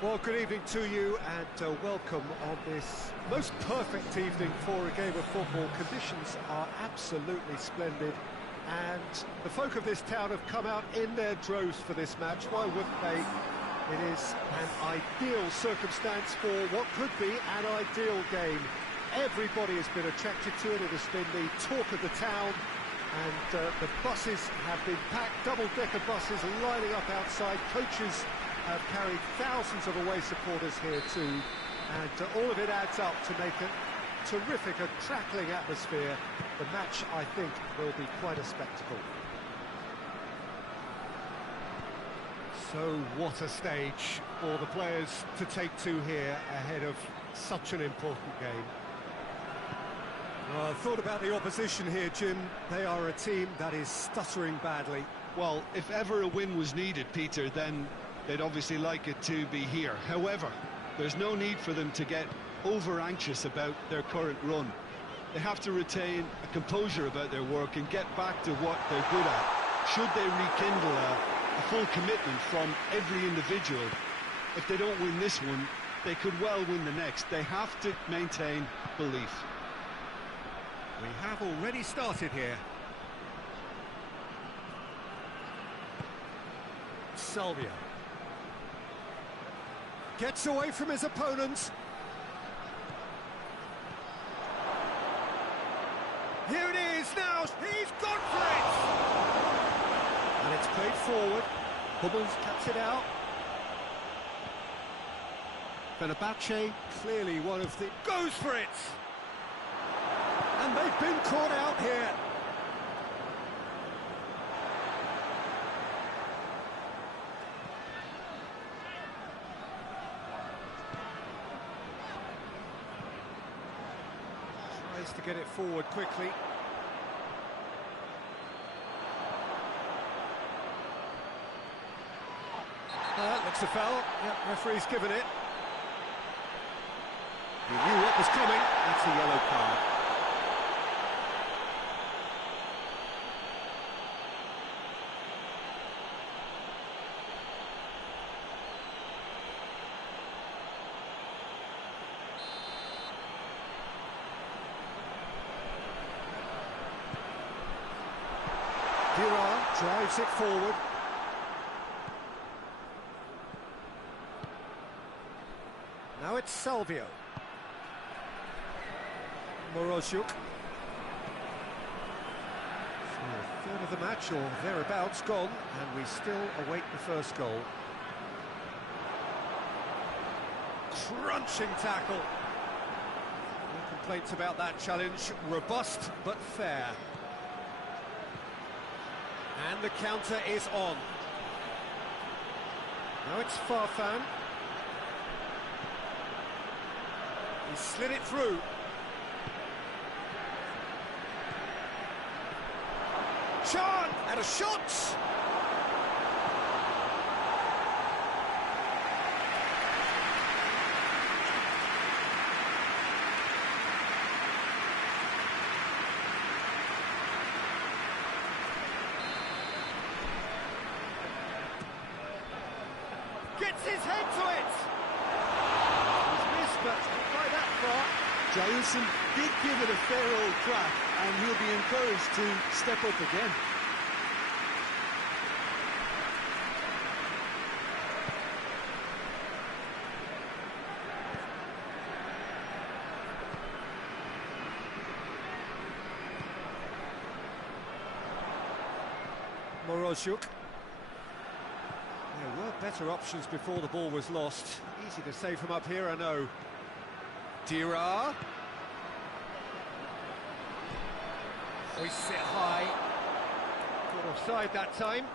Well, good evening to you and welcome on this most perfect evening for a game of football. Conditions are absolutely splendid and the folk of this town have come out in their droves for this match. Why wouldn't they? It is an ideal circumstance for what could be an ideal game. Everybody has been attracted to it. It has been the talk of the town and the buses have been packed, double-decker buses lining up outside. Coaches have carried thousands of away supporters here too, and all of it adds up to make a terrific, a crackling atmosphere. The match, I think, will be quite a spectacle. So what a stage for the players to take to here ahead of such an important game. Well, I thought about the opposition here, Jim. They are a team that is stuttering badly. Well, if ever a win was needed, Peter, then they'd obviously like it to be here. However, there's no need for them to get over-anxious about their current run. They have to retain a composure about their work and get back to what they're good at. Should they rekindle a full commitment from every individual, if they don't win this one, they could well win the next. They have to maintain belief. We have already started here. Salvio gets away from his opponents. Here it is now, he's gone for it! And it's played forward, Hummels cuts it out. Fenerbahçe, clearly one of the... goes for it! And they've been caught out here. Tries to get it forward quickly. Looks a foul. Yep, referee's given it. He knew what was coming. That's a yellow card. Drives it forward. Now it's Salvio. Morozuk. So a third of the match or thereabouts gone, and we still await the first goal. Crunching tackle. No complaints about that challenge. Robust but fair. And the counter is on. Now it's Farfan. He slid it through. Chan! And a shot! Gets his head to it! He's missed, but not by that far. Jailson did give it a fair old crack, and he'll be encouraged to step up again. Morozuk. There were better options before the ball was lost. Easy to say from up here, I know. Dira. Hoists it high. Got offside that time.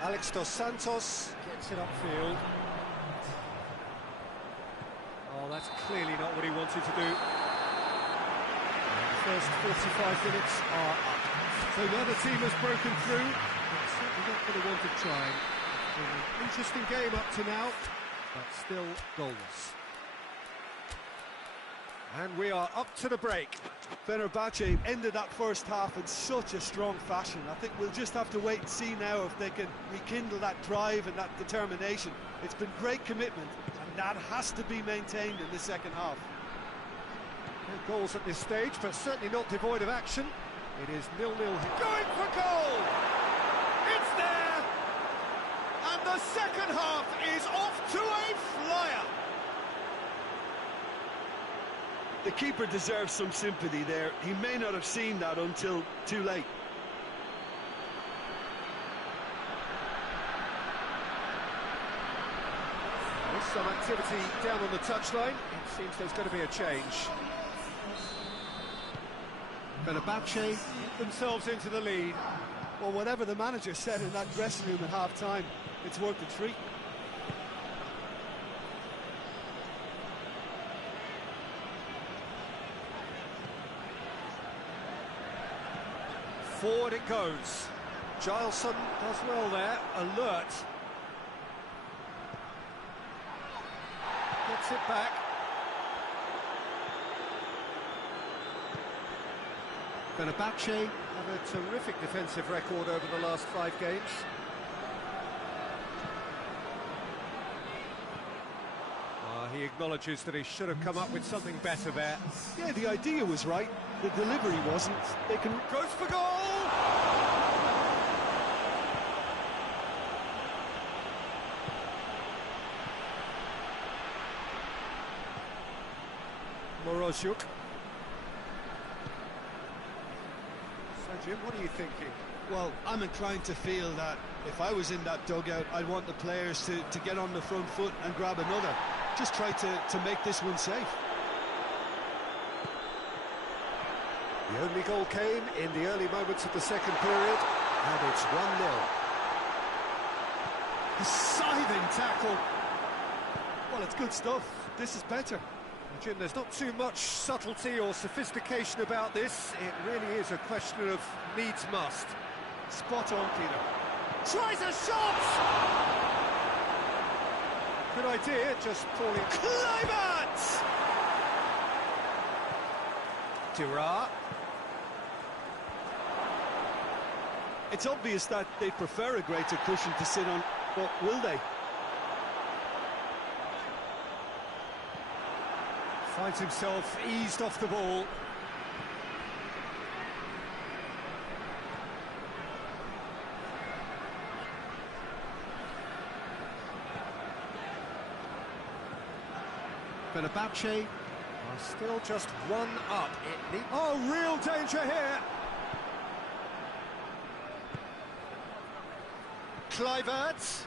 Alex dos Santos gets it upfield. Oh, that's clearly not what he wanted to do. And the first 45 minutes are up. So neither team has broken through. It's certainly not going to want to try. It's been an interesting game up to now, but still goalless. And we are up to the break. Fenerbahçe ended that first half in such a strong fashion. I think we'll just have to wait and see now if they can rekindle that drive and that determination. It's been great commitment, and that has to be maintained in the second half. No goals at this stage, but certainly not devoid of action. It is 0-0 here. Going for goal! It's there! And the second half is off to a flyer! The keeper deserves some sympathy there. He may not have seen that until too late. There's some activity down on the touchline. It seems there's going to be a change. Fenerbahçe get themselves into the lead. Well, whatever the manager said in that dressing room at half-time, it's worth the treat. Forward it goes. Gileson does well there, alert. Gets it back. Fenerbahçe have a terrific defensive record over the last 5 games. He acknowledges that he should have come up with something better there. Yeah, the idea was right, the delivery wasn't. They can... Goes for goal! Moroziuk. So, Jim, what are you thinking? Well, I'm inclined to feel that if I was in that dugout, I'd want the players to get on the front foot and grab another. Just try to make this one safe. The only goal came in the early moments of the second period, and it's 1-0. A scything tackle. Well, it's good stuff. This is better. Jim, there's not too much subtlety or sophistication about this. It really is a question of needs must. Spot on, Peter. Tries a shot! Good idea, just poorly. Climax! Dura. It's obvious that they prefer a greater cushion to sit on, but will they? Finds himself eased off the ball. Fenerbahçe are still just 1 up. Oh, real danger here! Kluivert.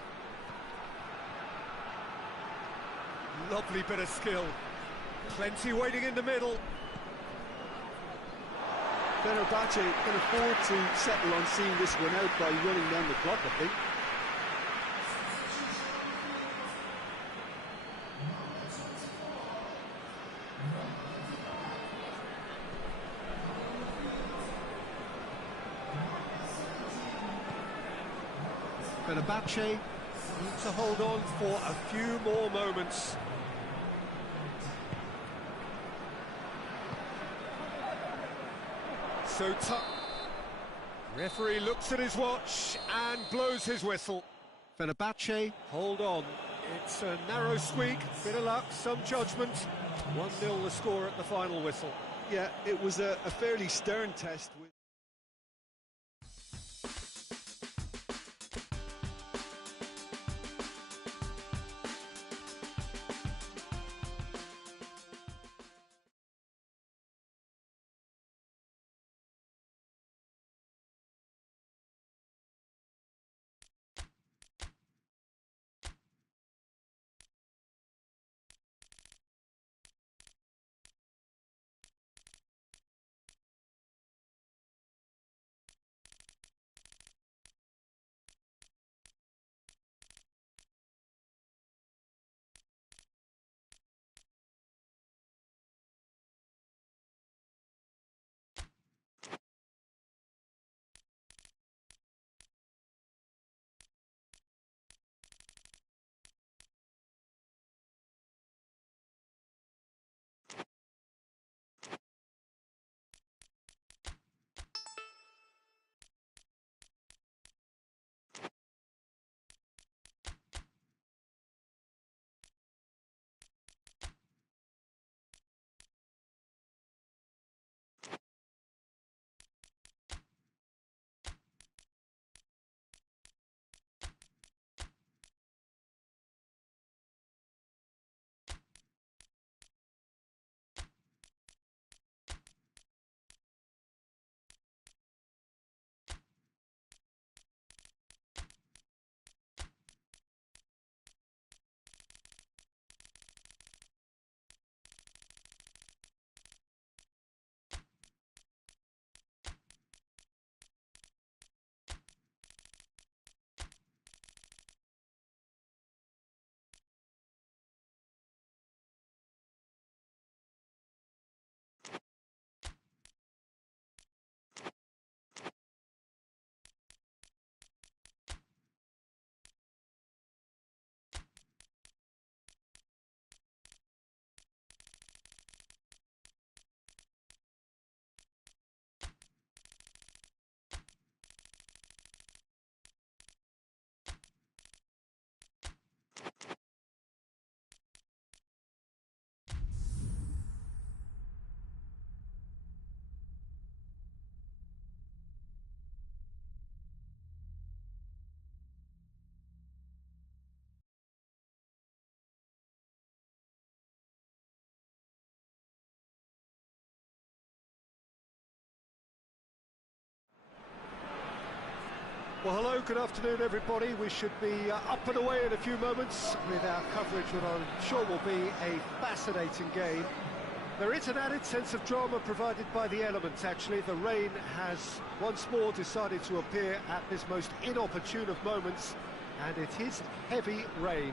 Lovely bit of skill. Plenty waiting in the middle. Fenerbahçe can afford to settle on seeing this one out by running down the clock, I think. Fenerbahçe need to hold on for a few more moments. So referee looks at his watch and blows his whistle. Fenerbahçe hold on. It's a narrow squeak, bit of luck, some judgment. 1-0 the score at the final whistle. Yeah, it was a fairly stern test. Well, hello, good afternoon, everybody. We should be up and away in a few moments with our coverage, what I'm sure will be a fascinating game. There is an added sense of drama provided by the elements, actually. The rain has once more decided to appear at this most inopportune of moments, and it is heavy rain.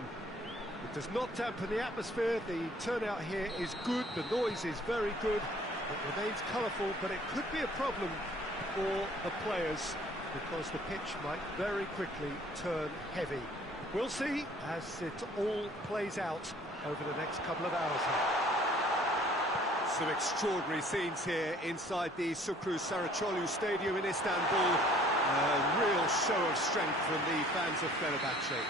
It does not dampen the atmosphere. The turnout here is good, the noise is very good. It remains colourful, but it could be a problem for the players, because the pitch might very quickly turn heavy. We'll see as it all plays out over the next couple of hours. Some extraordinary scenes here inside the Sukru Saracoğlu Stadium in Istanbul. A real show of strength from the fans of Fenerbahçe.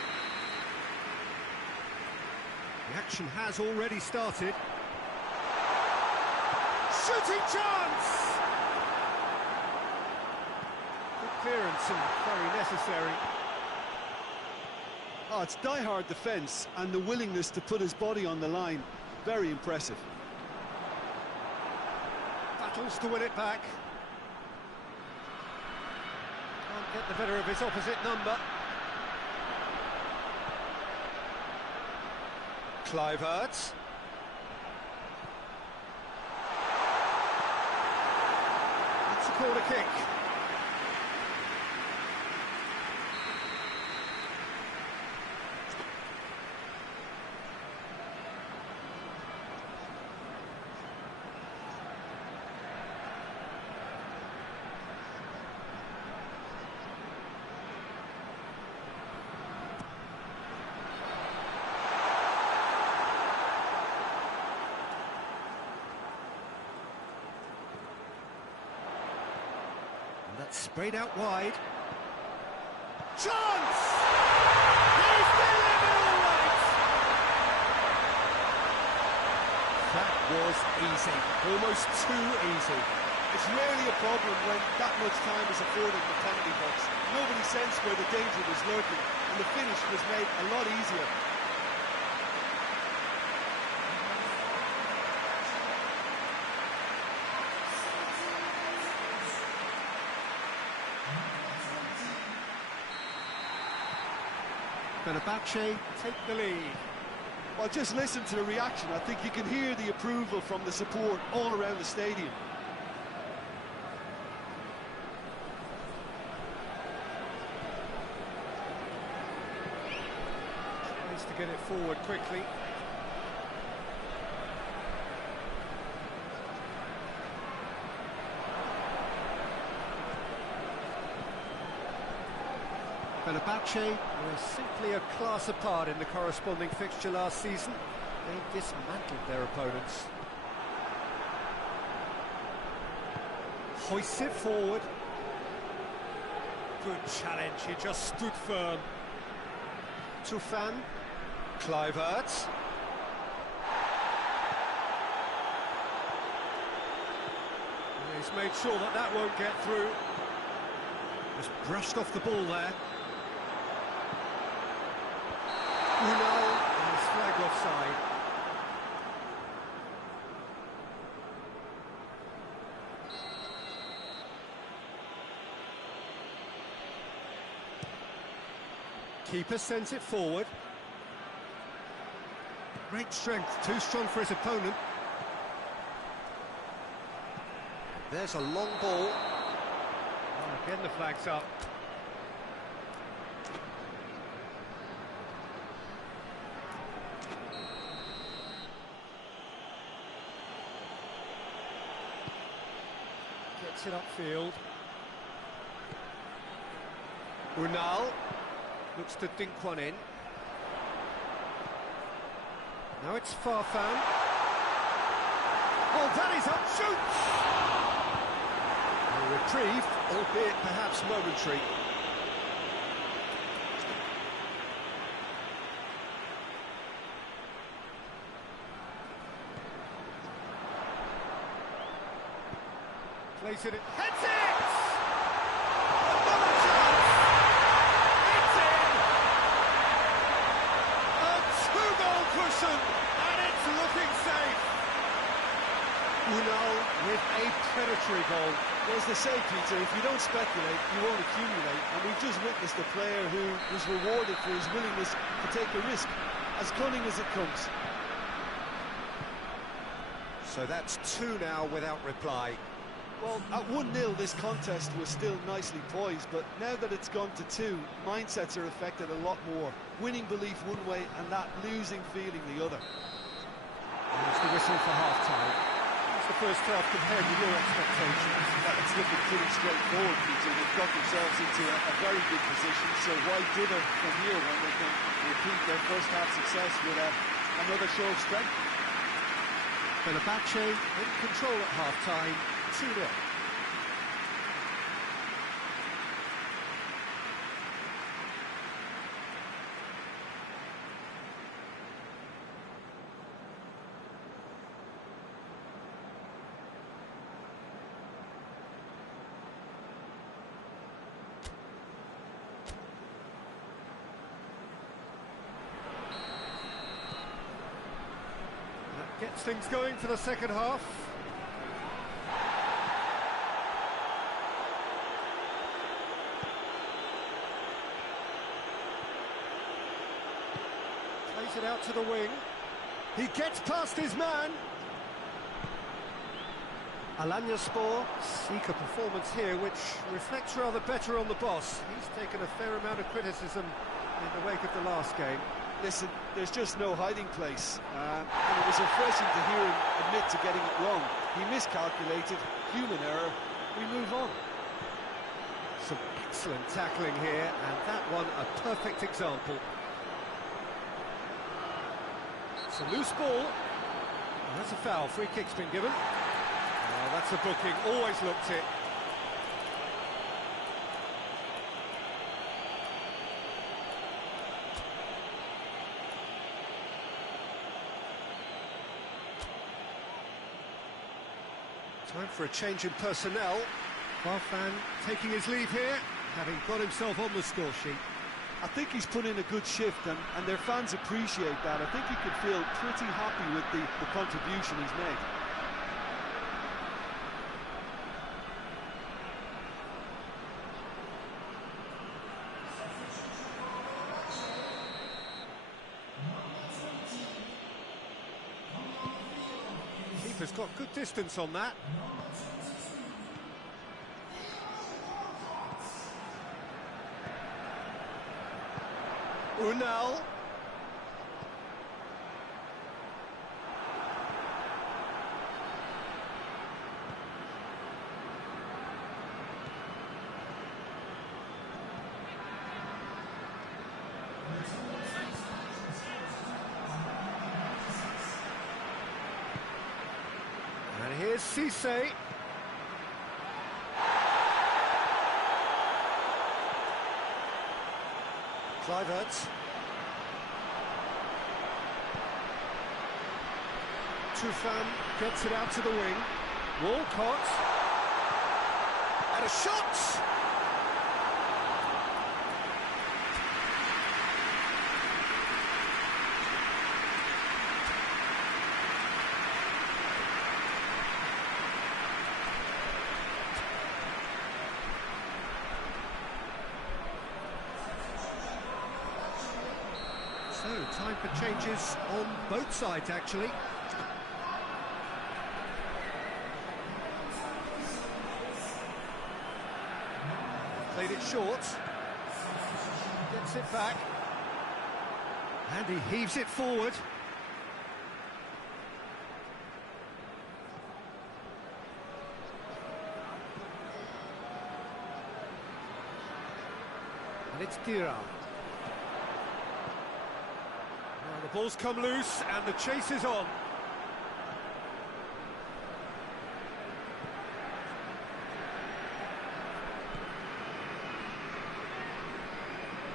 The action has already started. Shooting chance! Clearance and very necessary. Oh, it's die-hard defence and the willingness to put his body on the line. Very impressive. Battles to win it back. Can't get the better of his opposite number. Kluivert. That's a corner kick. That's sprayed out wide. Chance! He's delivered all right! That was easy, almost too easy. It's rarely a problem when that much time is afforded in the penalty box. Nobody sensed where the danger was lurking, and the finish was made a lot easier. Fenerbahçe take the lead. Well, just listen to the reaction. I think you can hear the approval from the support all around the stadium. Tries to get it forward quickly. Fenerbahçe were simply a class apart in the corresponding fixture last season. They dismantled their opponents. Hoists it forward. Good challenge, he just stood firm. Tufan, Kluivert. He's made sure that that won't get through. Just brushed off the ball there. Unal is flagged offside. Keeper sends it forward. Great strength, too strong for his opponent. There's a long ball. Oh, again the flag's up. Gets it upfield. Unal looks to dink one in. Now it's Farfan. Oh, that is up, shoots! A reprieve, albeit perhaps momentary. Plays it, heads it! Another chance! It's in! A two-goal cushion, and it's looking safe. Unal with a predatory goal. Well, as they say, Peter, if you don't speculate, you won't accumulate. And we've just witnessed a player who was rewarded for his willingness to take a risk, as cunning as it comes. So that's 2 now without reply. Well, at 1-0, this contest was still nicely poised, but now that it's gone to 2, mindsets are affected a lot more. Winning belief one way and that losing feeling the other. There's the whistle for half-time. How's the first half compared with your expectations? Well, it's looking pretty straightforward, Peter. They've got themselves into a very good position, so why dither from here when they can repeat their first half success with another show of strength? Fenerbahçe in control at half-time, 2-0. That gets things going for the second half. Plays it out to the wing. He gets past his man. Alanyaspor seek a performance here which reflects rather better on the boss. He's taken a fair amount of criticism in the wake of the last game. Listen, there's just no hiding place. And it was refreshing to hear him admit to getting it wrong. He miscalculated, human error, we move on. Some excellent tackling here, and that one a perfect example. It's a loose ball. And that's a foul. Free kick's been given. Oh, that's a booking. Always looked it. Time for a change in personnel. Farfan taking his leave here, having got himself on the score sheet. I think he's put in a good shift, and their fans appreciate that. I think he could feel pretty happy with the contribution he's made. Keeper's got good distance on that. Unal. And here's Cisse. Kluivert. Tufan gets it out to the wing. Walcott. And a shot! So, time for changes on both sides, actually. Played it short. Gets it back. And he heaves it forward. And it's Gira. Now the ball's come loose and the chase is on.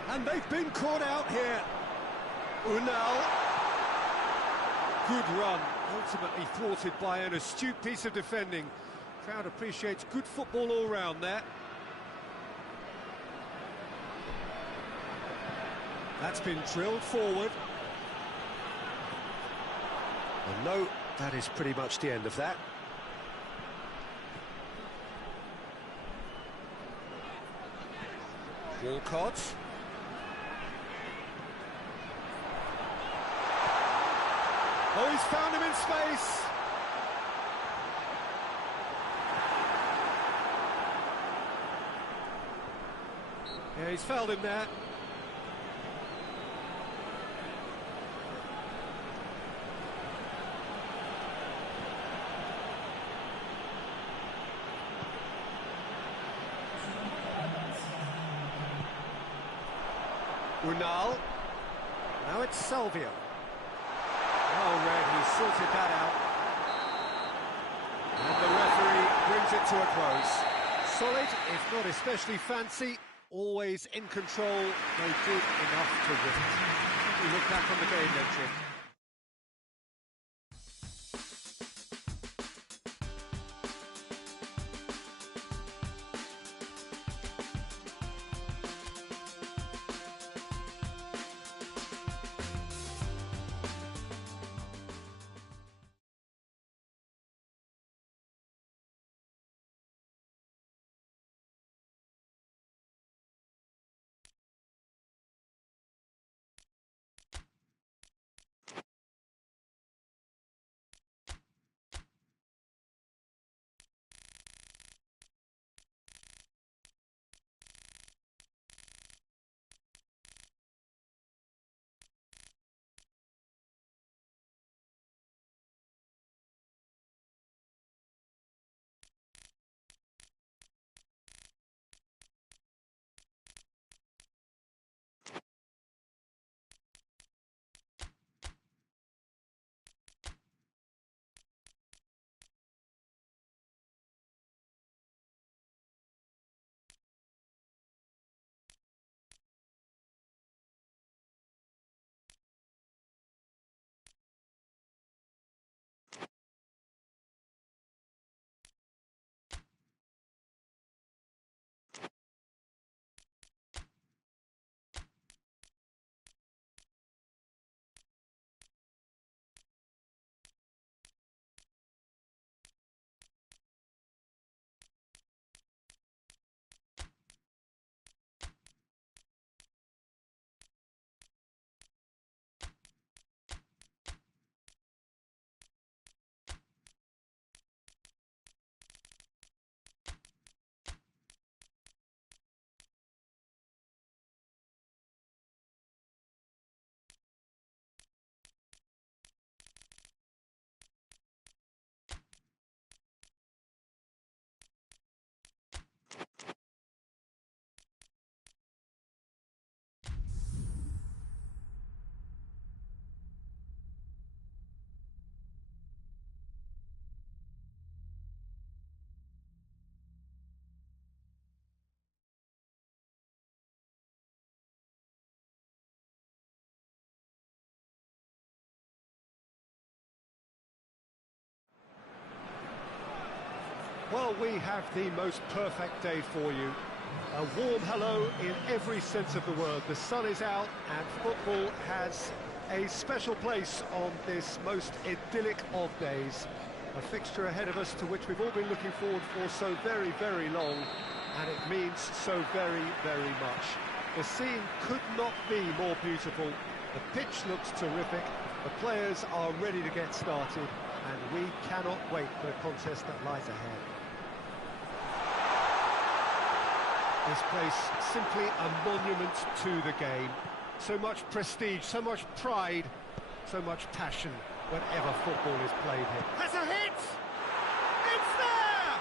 And they've been caught out here. Unal. Good run, ultimately thwarted by an astute piece of defending. Crowd appreciates good football all round there. That's been drilled forward. And no, that is pretty much the end of that. Walcott. Oh, he's found him in space. Yeah, he's fouled him there. Unal. Now it's Salvio. Oh, Red, he sorted that out. And the referee brings it to a close. Solid, if not especially fancy, always in control. They did enough to win it. We look back on the game then, Tim. Well, we have the most perfect day for you. A warm hello in every sense of the word. The sun is out and football has a special place on this most idyllic of days. A fixture ahead of us to which we've all been looking forward for so very, very long, and it means so very, very much. The scene could not be more beautiful. The pitch looks terrific. The players are ready to get started, and we cannot wait for the contest that lies ahead. This place, simply a monument to the game. So much prestige, so much pride, so much passion whenever football is played here. Has a hit! It's there!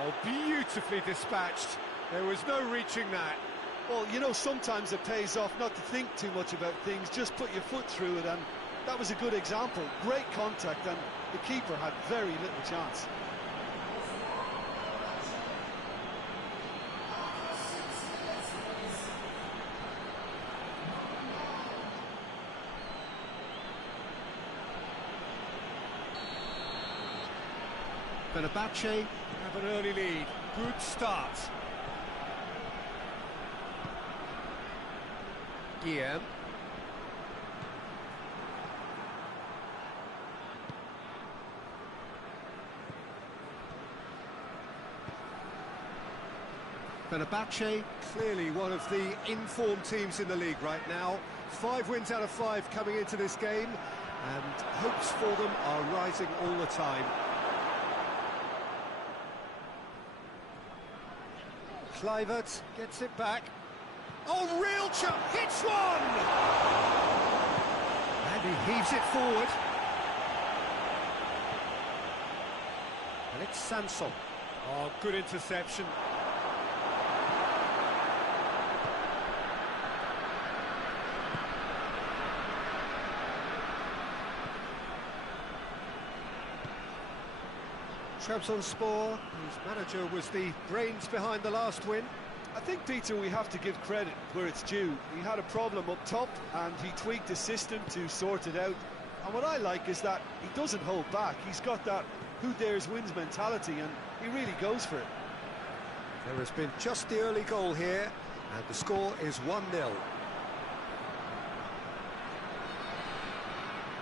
Oh, beautifully dispatched. There was no reaching that. Well, you know, sometimes it pays off not to think too much about things, just put your foot through it, and that was a good example. Great contact, and the keeper had very little chance. Fenerbahçe have an early lead. Good start. Guillaume. Fenerbahçe, clearly one of the informed teams in the league right now. 5 wins out of 5 coming into this game, and hopes for them are rising all the time. Kluivert gets it back. Oh, real chance! Hits one! And he heaves it forward. And it's Sanson. Oh, good interception. Trabzonspor, whose manager was the brains behind the last win. I think, Peter, we have to give credit where it's due. He had a problem up top and he tweaked his system to sort it out. And what I like is that he doesn't hold back. He's got that who dares wins mentality and he really goes for it. There has been just the early goal here and the score is 1-0.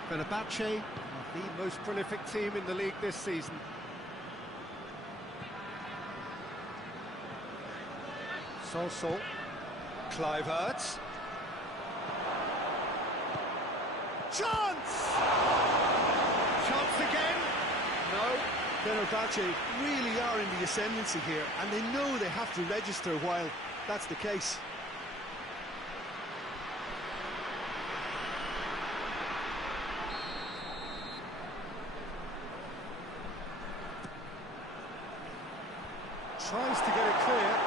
Fenerbahçe, the most prolific team in the league this season. Sanson, Kluivert. Chance! Chance again? No. Fenerbahçe really are in the ascendancy here, and they know they have to register while that's the case. Tries to get it clear.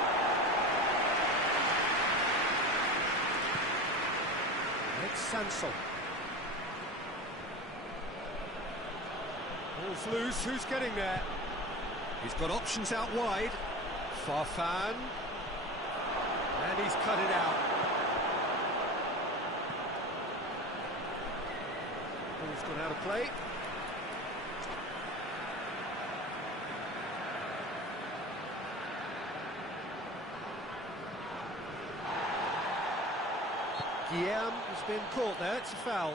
It's Sanson. Ball's loose, who's getting there? He's got options out wide. Farfan. And he's cut it out. Ball's gone out of play. Guillaume has been caught there, it's a foul.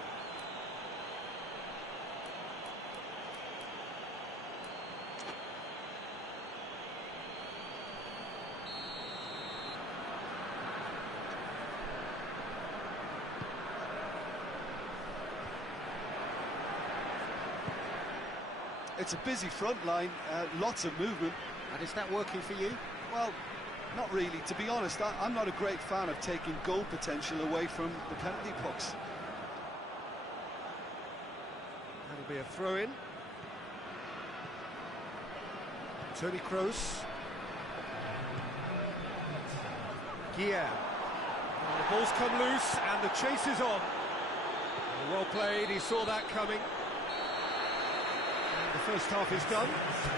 It's a busy front line, lots of movement. And is that working for you? Well, not really. To be honest, I'm not a great fan of taking goal potential away from the penalty pucks. That'll be a throw-in. Tony Kroos. Guillaume. The ball's come loose and the chase is on. Well played, he saw that coming. And the first half is done.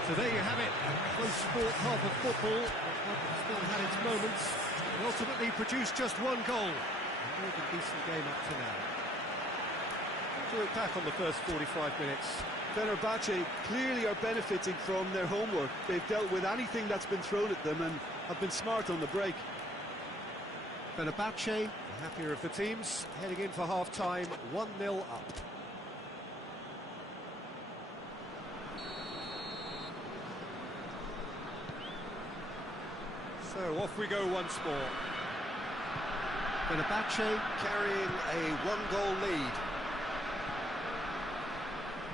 So there you have it. Close sport half of football. Still had its moments. It ultimately produced just 1 goal. A more than decent game up to now. To look back on the first 45 minutes. Fenerbahçe clearly are benefiting from their homework. They've dealt with anything that's been thrown at them and have been smart on the break. Fenerbahçe, the happier of the teams, heading in for half-time, 1-0 up. So off we go once more. Fenerbahçe carrying a 1-goal lead.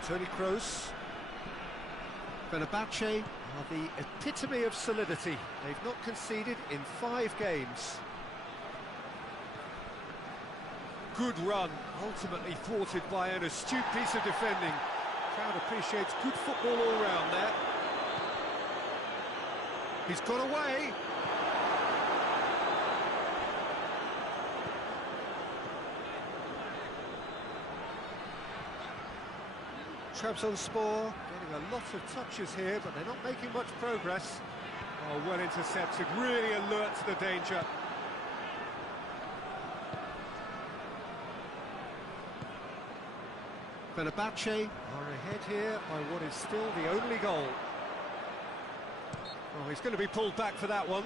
Tony Kroos. Fenerbahçe are the epitome of solidity. They've not conceded in 5 games. Good run, ultimately thwarted by an astute piece of defending. Crowd appreciates good football all round there. He's got away. Trabzonspor getting a lot of touches here, but they're not making much progress. Oh, well intercepted, really alert to the danger. Fenerbahçe are ahead here by what is still the only goal. Oh, he's going to be pulled back for that one.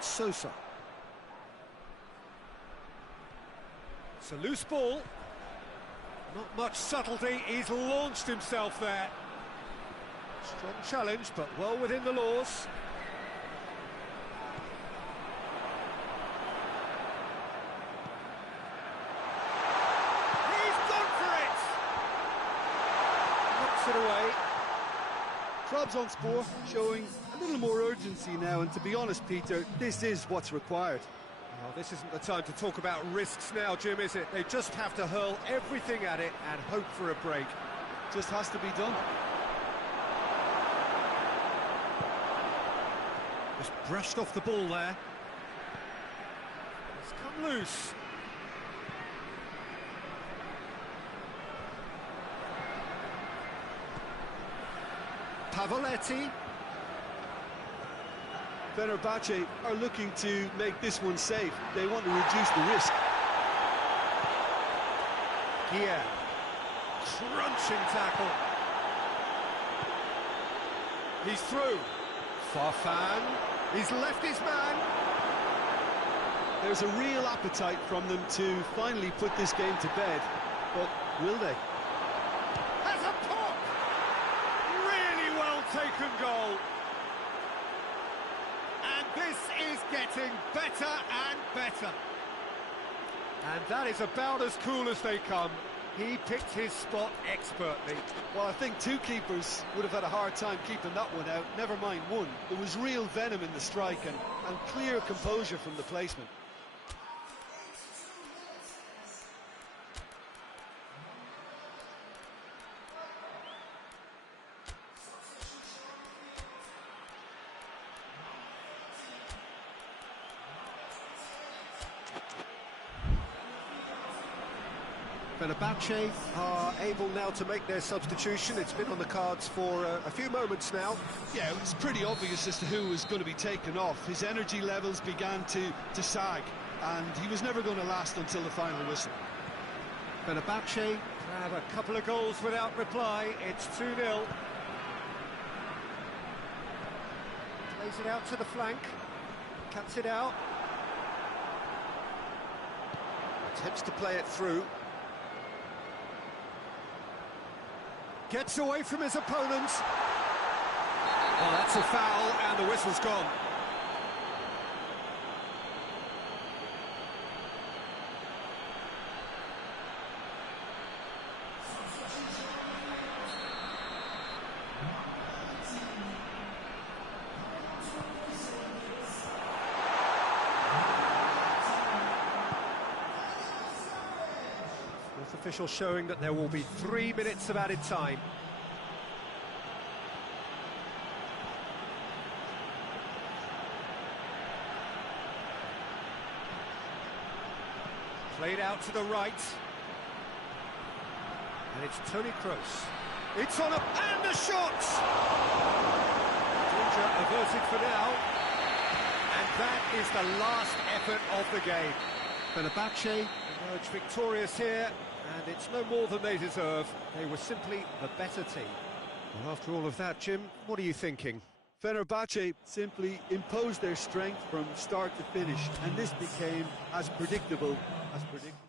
It's Sosa. It's a loose ball. Not much subtlety, he's launched himself there. Strong challenge, but well within the laws. He's gone for it! Knocks it away. Clubs on sport showing a little more urgency now, and to be honest, Peter, this is what's required. Well, this isn't the time to talk about risks now, Jim, is it? They just have to hurl everything at it and hope for a break. Just has to be done. Just brushed off the ball there. It's come loose. Pavoletti. Fenerbahçe are looking to make this one safe. They want to reduce the risk. Yeah. Crunching tackle. He's through. Farfan. He's left his man. There's a real appetite from them to finally put this game to bed, but will they? Has a pop! Really well taken goal. And this is getting better and better. And that is about as cool as they come. He picked his spot expertly. Well, I think two keepers would have had a hard time keeping that one out, never mind one. There was real venom in the strike and clear composure from the placement. Fenerbahçe are able now to make their substitution. It's been on the cards for a few moments now. Yeah, it was pretty obvious as to who was going to be taken off. His energy levels began to sag, and he was never going to last until the final whistle. Fenerbahçe have a couple of goals without reply. It's 2-0. Plays it out to the flank. Cuts it out. Attempts to play it through. Gets away from his opponents. Well, that's a foul, and the whistle's gone. Official showing that there will be 3 minutes of added time. Played out to the right. And it's Toni Kroos. It's on and a shot! Danger averted for now. And that is the last effort of the game. Fenerbahçe emerge victorious here. And it's no more than they deserve. They were simply the better team. Well, after all of that, Jim, what are you thinking? Fenerbahçe simply imposed their strength from start to finish, and this became as predictable as predictable.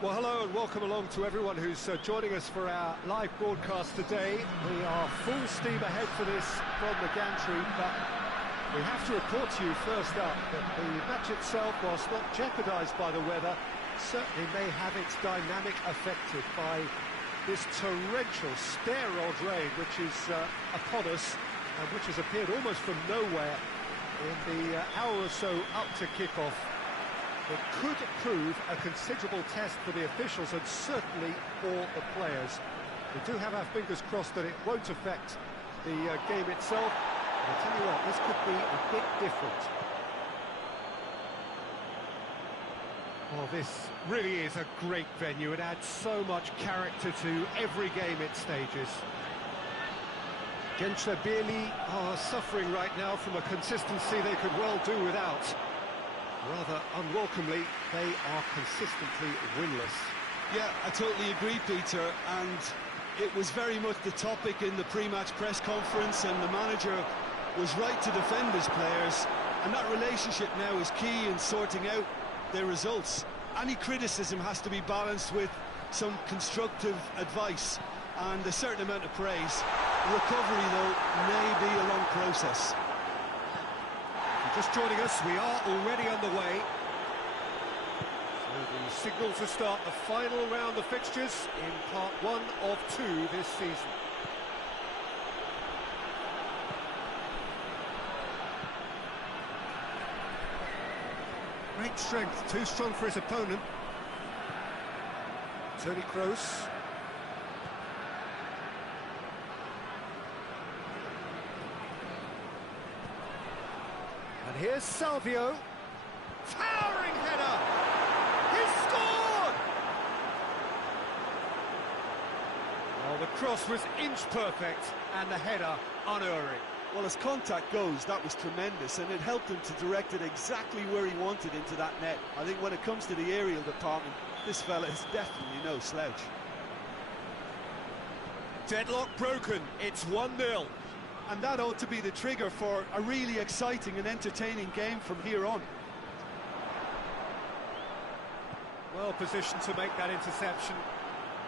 Well, hello and welcome along to everyone who's joining us for our live broadcast today. We are full steam ahead for this from the gantry, but we have to report to you first up that the match itself, whilst not jeopardised by the weather, certainly may have its dynamic affected by this torrential stair-rod rain which is upon us and which has appeared almost from nowhere in the hour or so up to kick-off. It could prove a considerable test for the officials and certainly for the players. We do have our fingers crossed that it won't affect the game itself. But I'll tell you what, this could be a bit different. Oh, this really is a great venue. It adds so much character to every game it stages. Gençler Birliği are suffering right now from a consistency they could well do without. Rather unwelcomely, they are consistently winless. Yeah, I totally agree, Peter, and it was very much the topic in the pre-match press conference, and the manager was right to defend his players, and that relationship now is key in sorting out their results. Any criticism has to be balanced with some constructive advice and a certain amount of praise. Recovery, though, may be a long process. Just joining us, we are already underway. So the signal to start the final round of fixtures in part 1 of 2 this season. Great strength, too strong for his opponent. Toni Kroos. And here's Salvio. Towering header! He's scored! Well, the cross was inch perfect and the header unerring. Well, as contact goes, that was tremendous, and it helped him to direct it exactly where he wanted into that net. I think when it comes to the aerial department, this fella is definitely no slouch. Deadlock broken, it's 1-0. And that ought to be the trigger for a really exciting and entertaining game from here on. Well positioned to make that interception.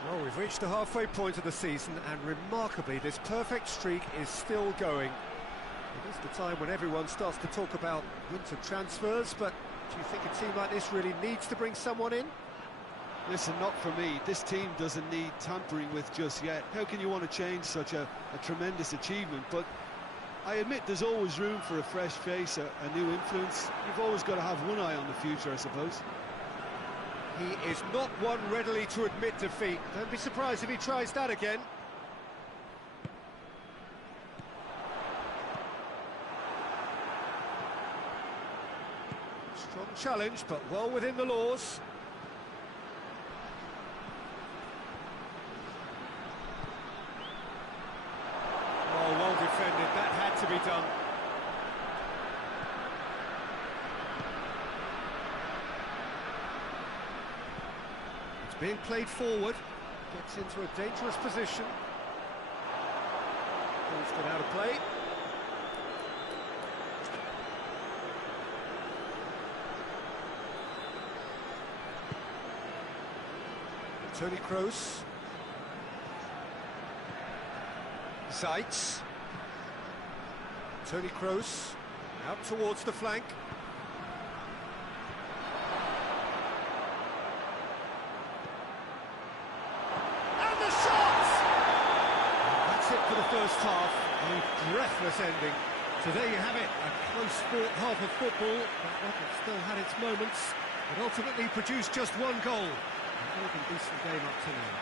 Well, we've reached the halfway point of the season, and remarkably, this perfect streak is still going. It is the time when everyone starts to talk about winter transfers, but do you think a team like this really needs to bring someone in? Listen, not for me. This team doesn't need tampering with just yet. How can you want to change such a tremendous achievement? But I admit there's always room for a fresh face, a new influence. You've always got to have one eye on the future, I suppose. He is not one readily to admit defeat. Don't be surprised if he tries that again. Strong challenge, but well within the laws. Oh, well defended. That had to be done. It's being played forward. Gets into a dangerous position. Ball's gone out of play. Toni Kroos. Zeitz. Toni Kroos out towards the flank. And the shot! That's it for the first half. A breathless ending. So there you have it, a close-fought half of football, but it still had its moments. It ultimately produced just one goal. A more than decent game up to now.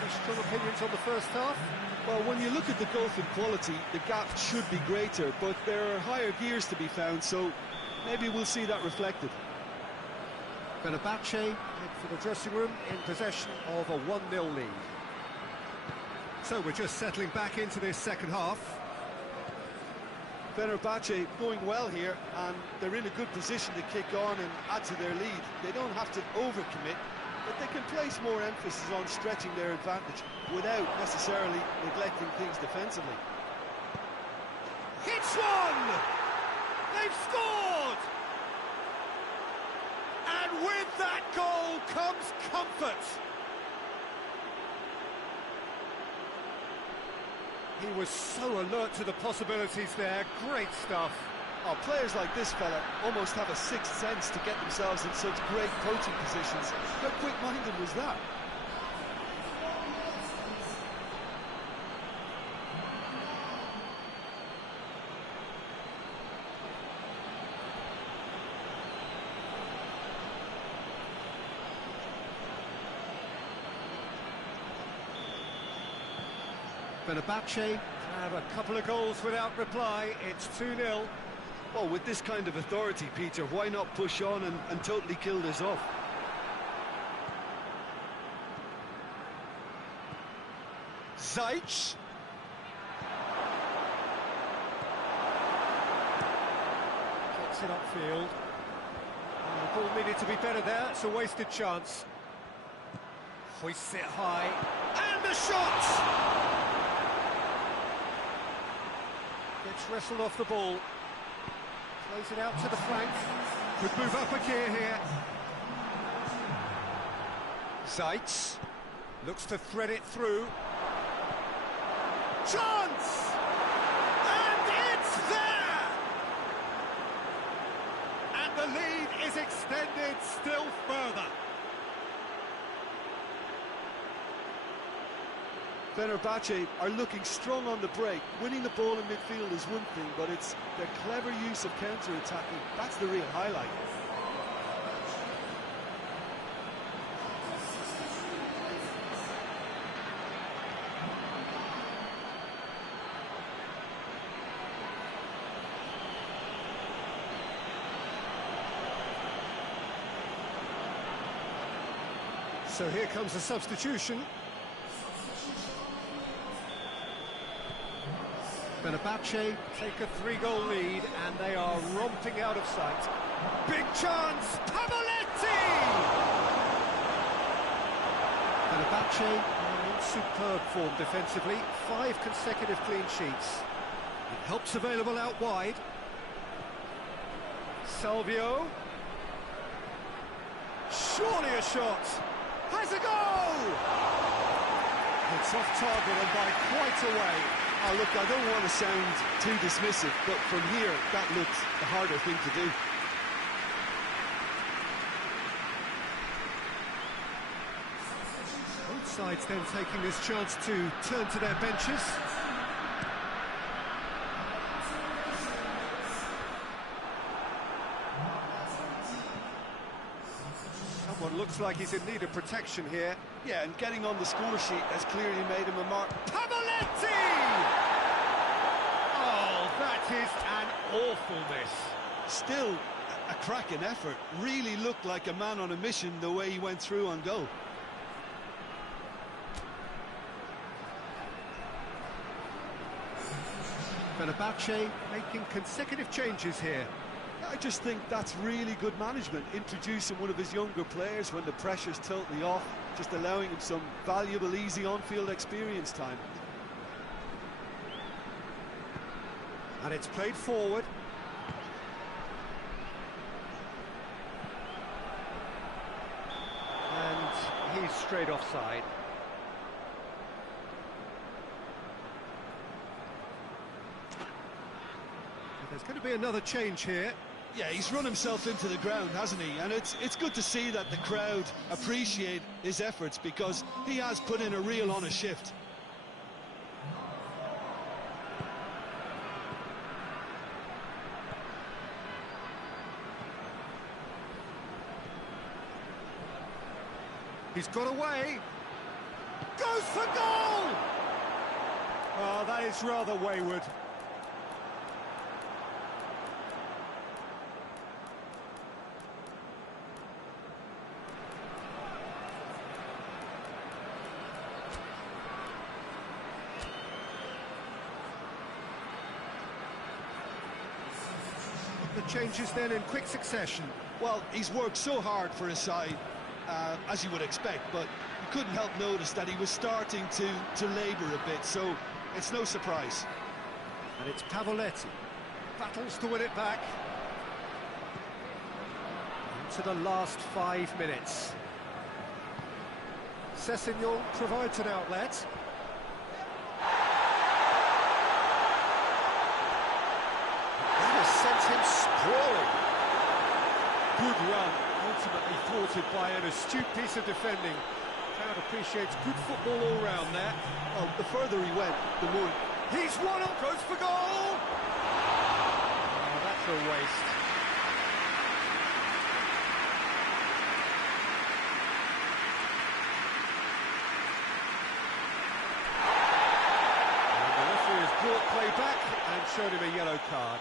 Any strong opinions on the first half? Well, when you look at the gulf in quality, the gap should be greater, but there are higher gears to be found, so maybe we'll see that reflected. Fenerbahçe head for the dressing room in possession of a 1-0 lead. So we're just settling back into this second half. Fenerbahçe going well here, and they're in a good position to kick on and add to their lead. They don't have to overcommit, but they can place more emphasis on stretching their advantage without necessarily neglecting things defensively. Hits one! They've scored! And And with that goal comes comfort. He was so alert to the possibilities there. Great stuff. Oh, players like this fella almost have a sixth sense to get themselves in such great coaching positions. How quick-minded was that? Fenerbahçe have a couple of goals without reply. It's 2-0. Well, with this kind of authority, Peter, why not push on and totally kill this off? Zajc. Gets it upfield. The ball needed to be better there. It's a wasted chance. Hoists it high. And the shot! Gets wrestled off the ball. Plays it out to the flank. Could move up a gear here. Zajc looks to thread it through. Chance! And it's there! And the lead is extended still further. Fenerbahçe are looking strong on the break. Winning the ball in midfield is one thing, but it's their clever use of counter-attacking. That's the real highlight. So here comes a substitution. Fenerbahçe take a 3-goal lead and they are romping out of sight. Big chance! Pavoletti! Fenerbahçe are in superb form defensively. 5 consecutive clean sheets. Help's available out wide. Salvio. Surely a shot! Has a goal! It's off target and by quite a way. Oh, look, I don't want to sound too dismissive, but from here, that looks the harder thing to do. Both sides then taking this chance to turn to their benches. Someone looks like he's in need of protection here. Yeah, and getting on the score sheet has clearly made him a mark. Pavoletti! Oh, that is an awful miss. Still a cracking effort. Really looked like a man on a mission the way he went through on goal. Fenerbahçe making consecutive changes here. I just think that's really good management, introducing one of his younger players when the pressure's totally off, just allowing him some valuable, easy on-field experience time. And it's played forward. And he's straight offside. There's going to be another change here. Yeah, he's run himself into the ground, hasn't he? And it's good to see that the crowd appreciate his efforts because he has put in a real honest shift. He's got away. Goes for goal! Oh, that is rather wayward. The changes then in quick succession. Well, he's worked so hard for his side, as you would expect, but you couldn't help notice that he was starting to labour a bit, so it's no surprise. And it's Pavoletti. Battles to win it back. into the last 5 minutes. Sessegnon provides an outlet. That has sent him sprawling. Good run, ultimately thwarted by an astute piece of defending. Crowd appreciates good football all round there. Well, the further he went, the more... He's one up, goes for goal! Oh, that's a waste. And the referee has brought play back and showed him a yellow card.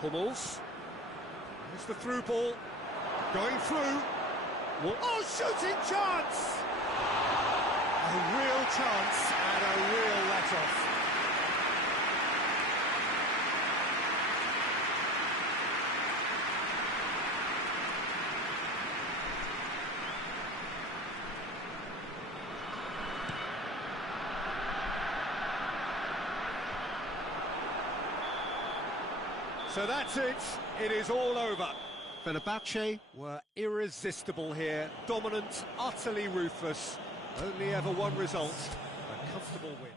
Hummels. Here's the through ball. Going through. Oh, shooting chance! A real chance and a real let-off. So that's it. It is all over. Fenerbahçe were irresistible here. Dominant, utterly ruthless. Only ever one result. A comfortable win.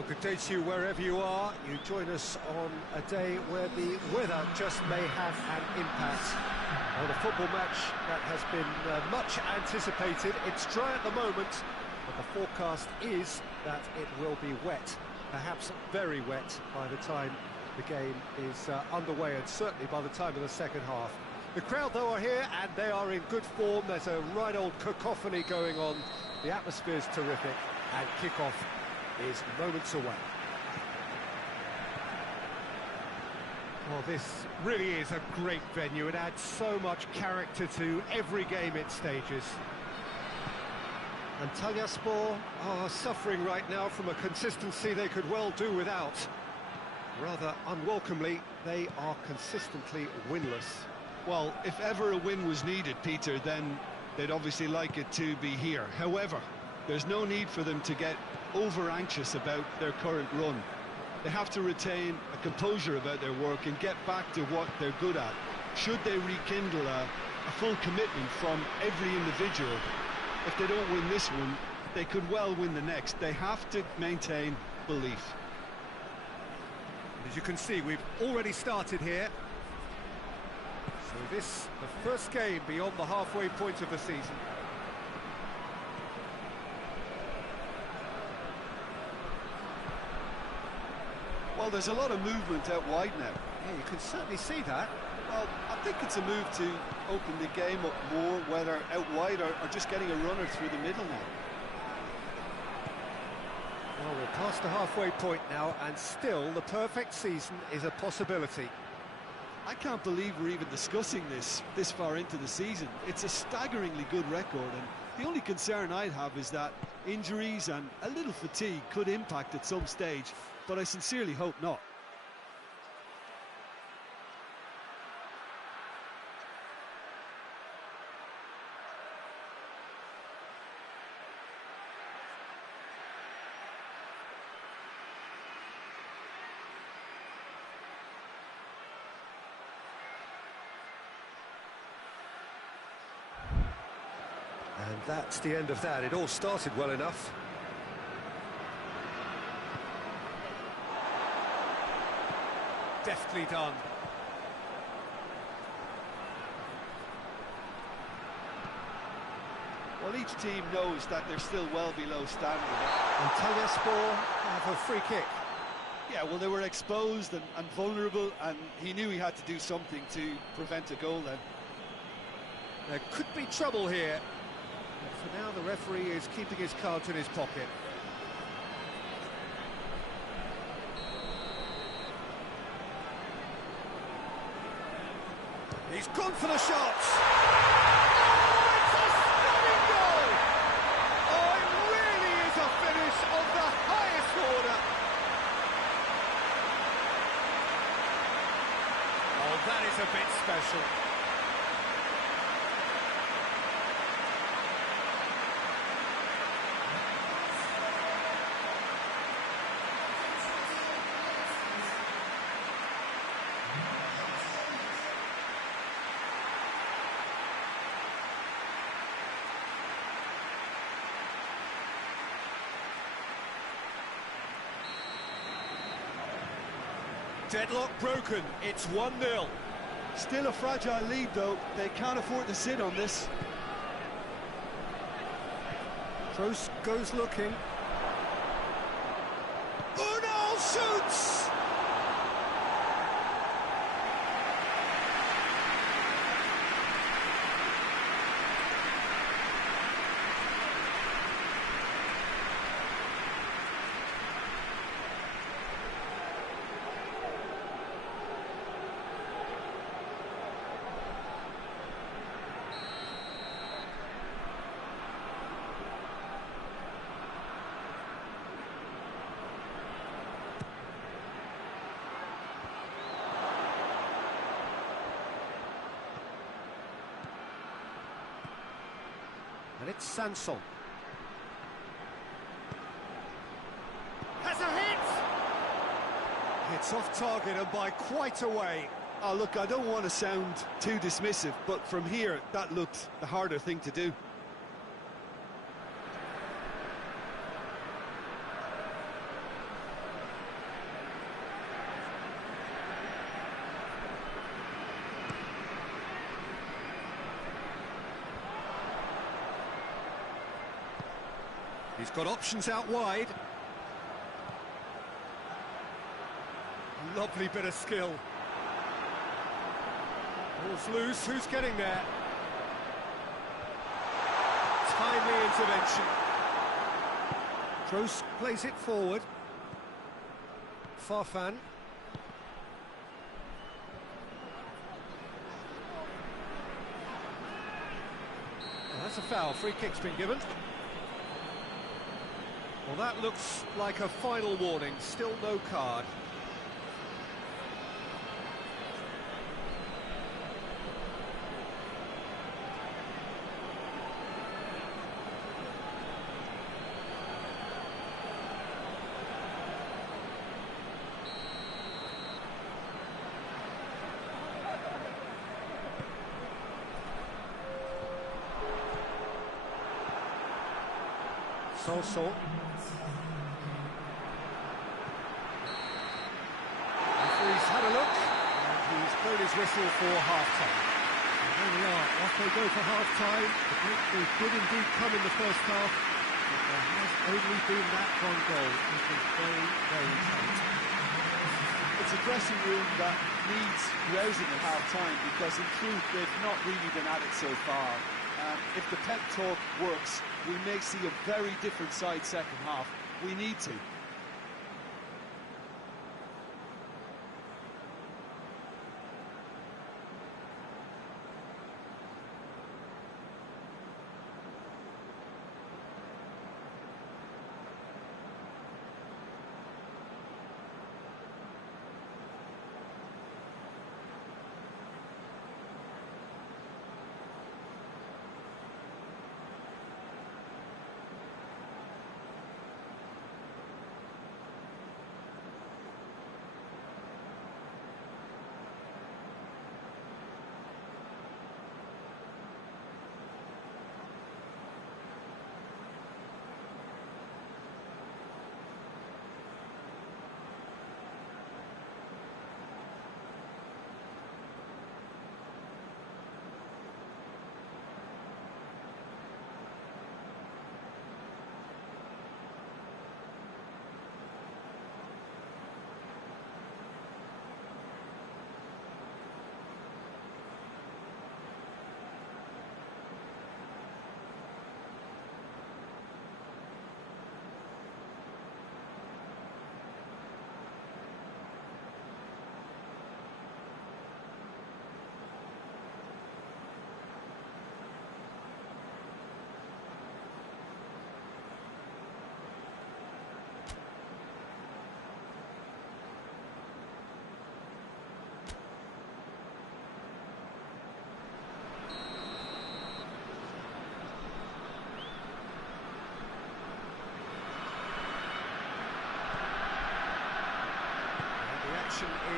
Well, good day to you wherever you are. You join us on a day where the weather just may have an impact on a football match that has been much anticipated. It's dry at the moment, but the forecast is that it will be wet, perhaps very wet by the time the game is underway, and certainly by the time of the second half. The crowd, though, are here, and they are in good form. There's a right old cacophony going on. The atmosphere's terrific, and kick-off is moments away. Well, this really is a great venue. It adds so much character to every game it stages. And Antalyaspor are suffering right now from a consistency they could well do without. Rather unwelcomely, they are consistently winless. Well, if ever a win was needed, Peter, then they'd obviously like it to be here. However, there's no need for them to get over-anxious about their current run. They have to retain a composure about their work and get back to what they're good at. Should they rekindle a full commitment from every individual, if they don't win this one, they could well win the next. They have to maintain belief. As you can see, we've already started here. So this, the first game beyond the halfway point of the season. Well, there's a lot of movement out wide now. Yeah, you can certainly see that. Well, I think it's a move to open the game up more, whether out wide or just getting a runner through the middle now. Well, we're past the halfway point now, and still the perfect season is a possibility. I can't believe we're even discussing this far into the season. It's a staggeringly good record, and the only concern I'd have is that injuries and a little fatigue could impact at some stage, but I sincerely hope not. And that's the end of that. It all started well enough. Deftly done. Well, each team knows that they're still well below standard. And Antalyaspor have a free kick. Yeah, well, they were exposed and vulnerable, and he knew he had to do something to prevent a goal then. There could be trouble here. But for now, the referee is keeping his cards in his pocket. He's gone for the shots! Oh, it's a stunning goal! Oh, it really is a finish of the highest order! Oh, that is a bit special. Deadlock broken, it's 1-0. Still a fragile lead, though. They can't afford to sit on this. Kroos goes looking. Unal shoots! And it's Sanson. Has a hit! It's off target and by quite a way. Oh, look, I don't want to sound too dismissive, but from here, that looked the harder thing to do. He's got options out wide. A lovely bit of skill. Ball's loose, who's getting there? Timely intervention. Kroos plays it forward. Farfan. Well, that's a foul, free kick's been given. Well, that looks like a final warning, still no card. So. Referee's had a look, and he's blown his whistle for half-time. And there we are, off they go for half-time. The breakthrough did indeed come in the first half, but there has only been that one goal. It was very, very tight. It's a dressing room that needs rousing at half-time, because in truth they've not really been at it so far. If the pep talk works, we may see a very different side second half. We need to.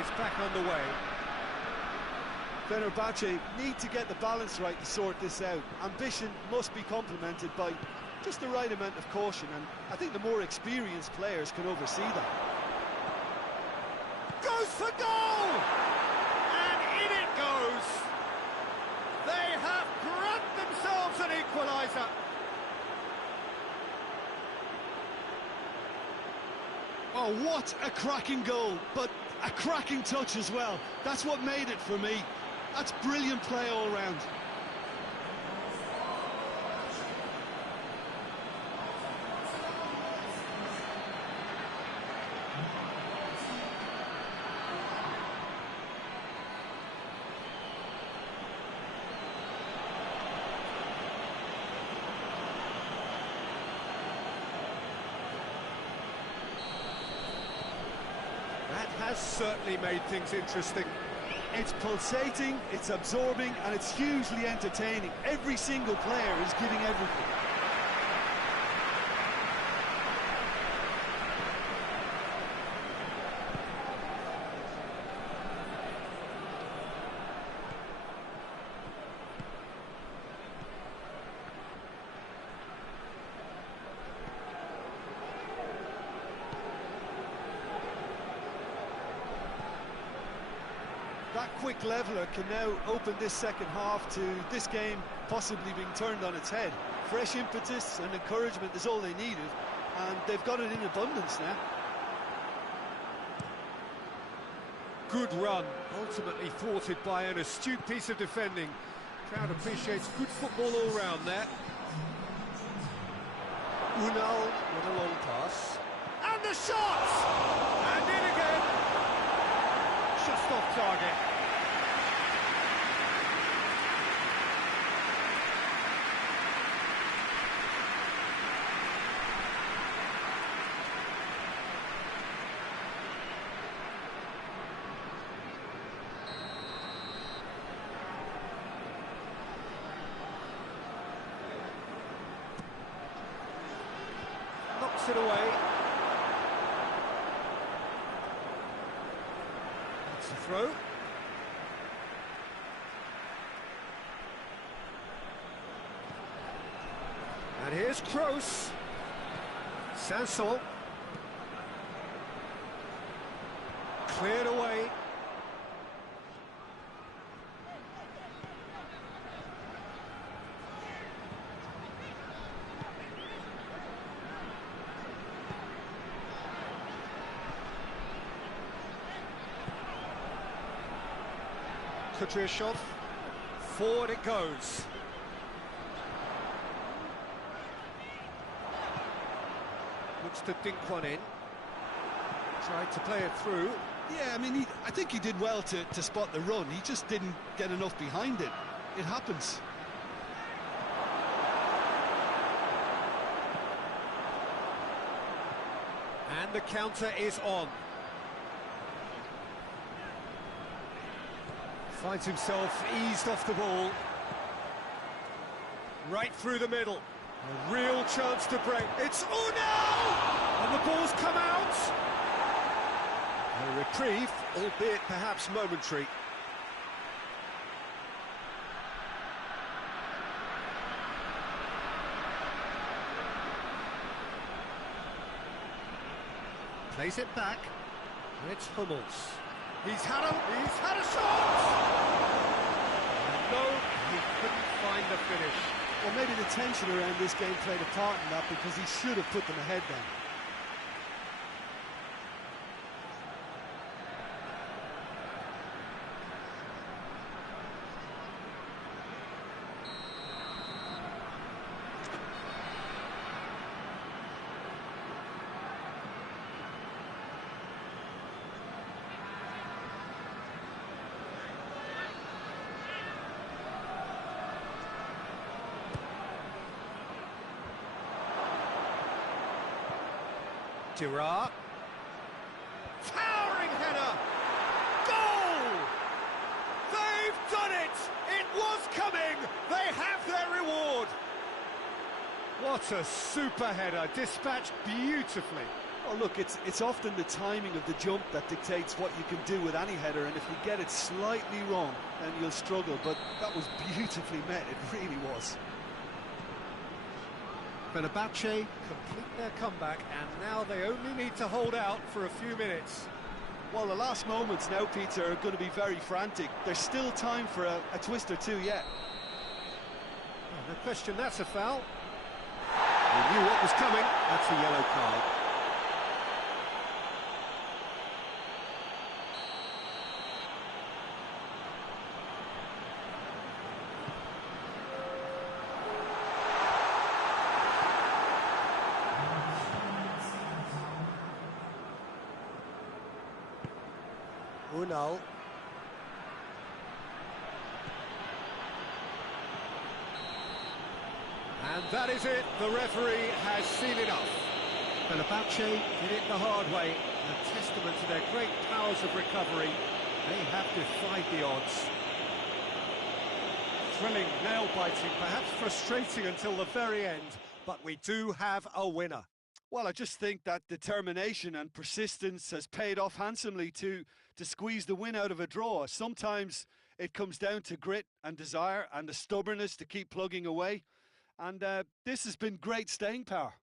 Is back on the way. Fenerbahçe need to get the balance right to sort this out. Ambition must be complemented by just the right amount of caution, and I think the more experienced players can oversee that. Goes for goal! And in it goes! They have grabbed themselves an equaliser. Oh, what a cracking goal, but a cracking touch as well. That's what made it for me. That's brilliant play all round. That has certainly made things interesting. It's pulsating, it's absorbing, and it's hugely entertaining. Every single player is giving everything. That quick leveller can now open this second half to this game possibly being turned on its head. fresh impetus and encouragement is all they needed, and they've got it in abundance now. Good run, ultimately thwarted by an astute piece of defending. Crowd appreciates good football all round there. Unal with a long pass. And the shot! And in again! Just off target. Knocks it away. That's a throw. And here's Kroos. Sanson. Cleared away. Kudryashov, forward it goes. Looks to dink one in. Tried to play it through. Yeah, I mean, I think he did well to spot the run. He just didn't get enough behind it. It happens. And the counter is on. Finds himself eased off the ball. Right through the middle. A real chance to break. It's Unal! And the ball's come out. A reprieve, albeit perhaps momentary. Plays it back. And it's Hummels. He's had a shot! And no, he couldn't find the finish. Well, maybe the tension around this game played a part in that, because he should have put them ahead then. Girard. Towering header! Goal! They've done it! It was coming! They have their reward! What a super header, dispatched beautifully. Oh, look, it's often the timing of the jump that dictates what you can do with any header, and if you get it slightly wrong, then you'll struggle, but that was beautifully met, it really was. Fenerbahçe complete their comeback, and now they only need to hold out for a few minutes. Well, the last moments now, Peter, are going to be very frantic. There's still time for a twist or two yet. Oh, no question, that's a foul. He knew what was coming. That's a yellow card. Unal. And that is it. The referee has seen enough. Fenerbahçe did it the hard way. A testament to their great powers of recovery. They have defied the odds. Thrilling, nail-biting, perhaps frustrating until the very end, but we do have a winner. Well, I just think that determination and persistence has paid off handsomely to squeeze the win out of a draw. Sometimes it comes down to grit and desire and the stubbornness to keep plugging away. And this has been great staying power.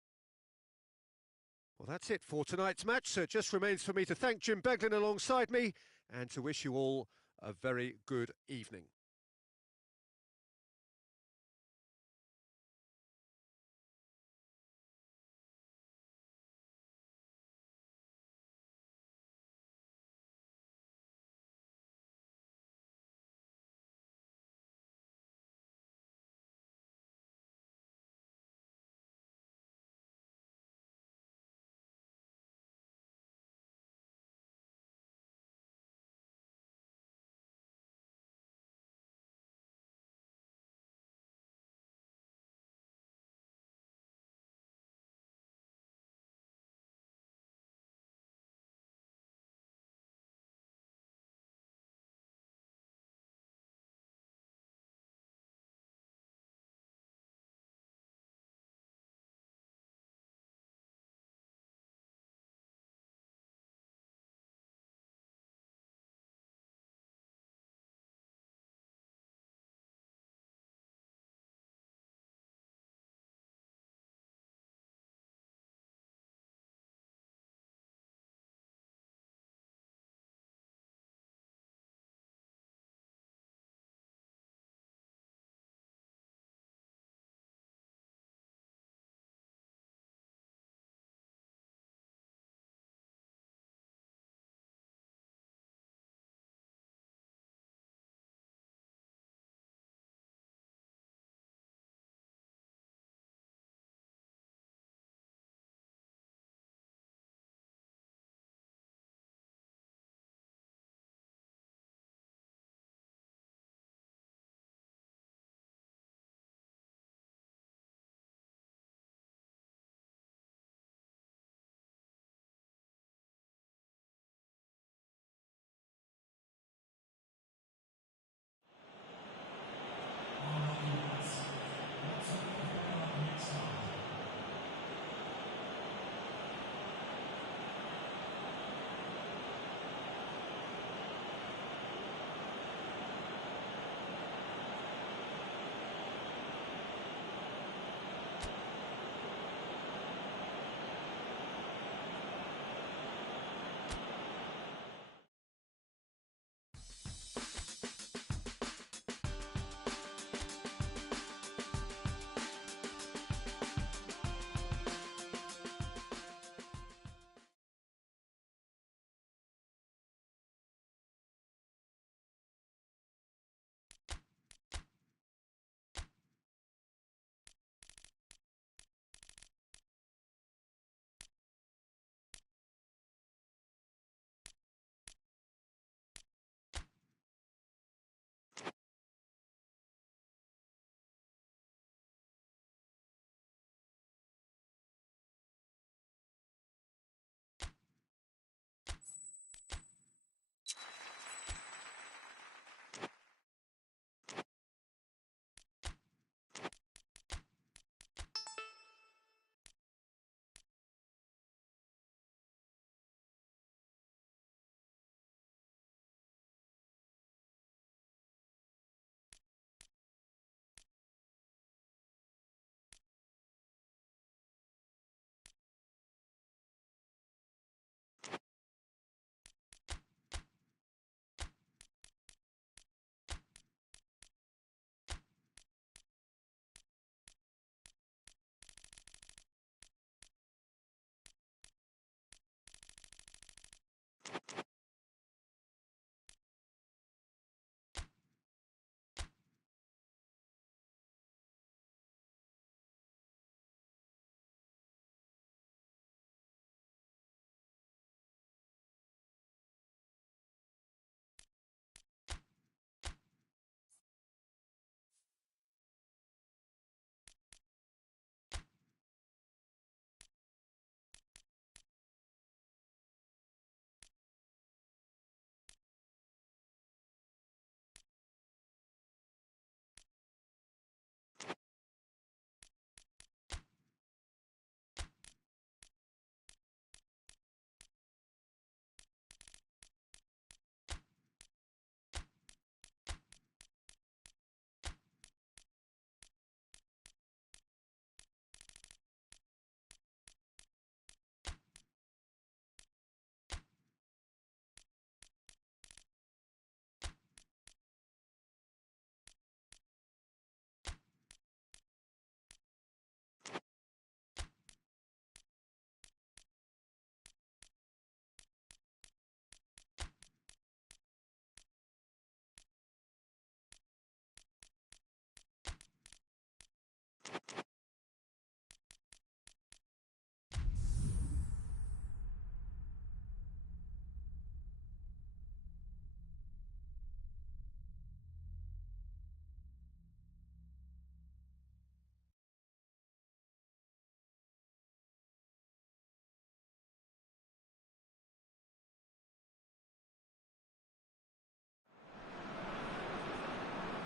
Well, that's it for tonight's match. So it just remains for me to thank Jim Beglin alongside me and to wish you all a very good evening.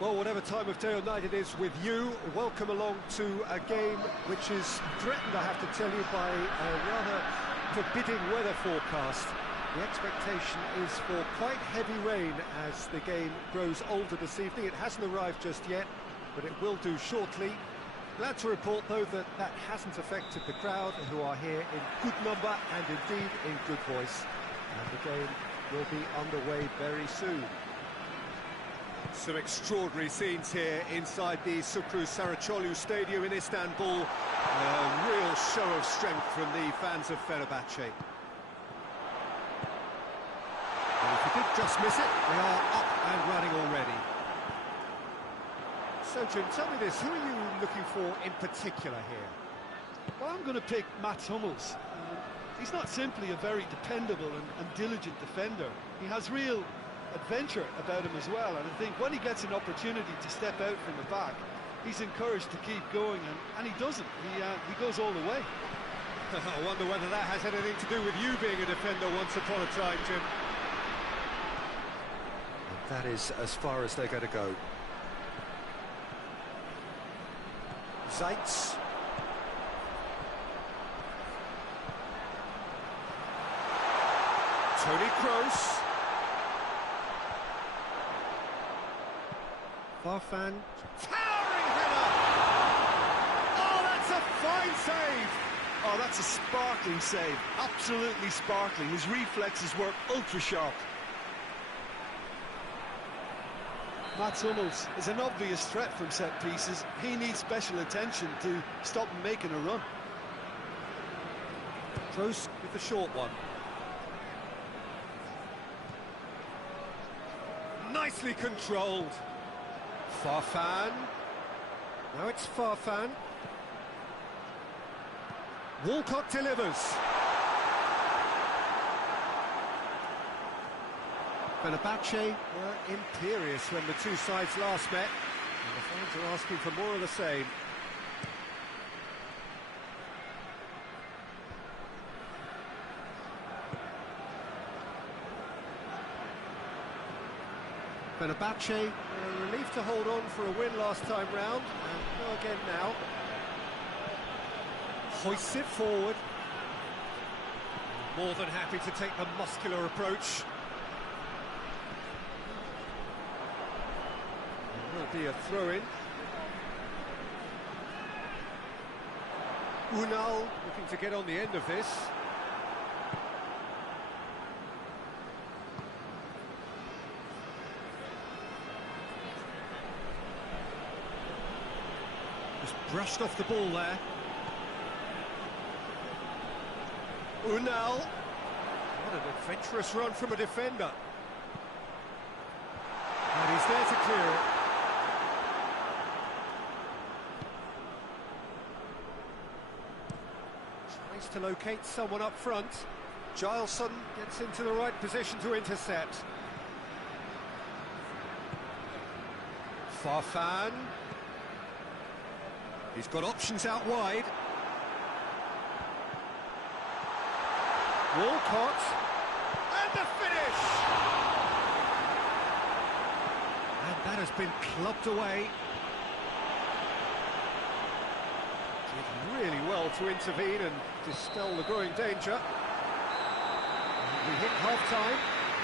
Well, whatever time of day or night it is with you, welcome along to a game which is threatened, I have to tell you, by a rather forbidding weather forecast. The expectation is for quite heavy rain as the game grows older this evening. It hasn't arrived just yet, but it will do shortly. Glad to report, though, that that hasn't affected the crowd, who are here in good number and indeed in good voice. And the game will be underway very soon. Some extraordinary scenes here inside the Sukru Saracoğlu Stadium in Istanbul. A real show of strength from the fans of Fenerbahçe. And if you did just miss it, they are up and running already. So, Jim, tell me this, who are you looking for in particular here? Well, I'm going to pick Mats Hummels. He's not simply a very dependable and diligent defender. He has real adventure about him as well, and I think when he gets an opportunity to step out from the back, he's encouraged to keep going, and he doesn't. He goes all the way. I wonder whether that has anything to do with you being a defender once upon a time, Jim. And that is as far as they're going to go. Zaitz. Toni Kroos. Farfan. Towering header! Oh, that's a fine save! Oh, that's a sparkling save. Absolutely sparkling. His reflexes work ultra-sharp. Mats Hummels is an obvious threat from set pieces. He needs special attention to stop him making a run. Kroos with the short one. Nicely controlled. Farfan. Now it's Farfan. Walcott delivers. Fenerbahçe were imperious when the two sides last met, and the fans are asking for more of the same. Fenerbahçe were relieved to hold on for a win last time round, and go again now. Hoists it forward. More than happy to take the muscular approach. There will be a throw-in. Unal looking to get on the end of this. Just brushed off the ball there. Unal. What an adventurous run from a defender. And he's there to clear it. Tries to locate someone up front. Gileson gets into the right position to intercept. Farfan. He's got options out wide. Walcott. And the finish! And that has been clubbed away. Did really well to intervene and dispel the growing danger. And we hit half-time,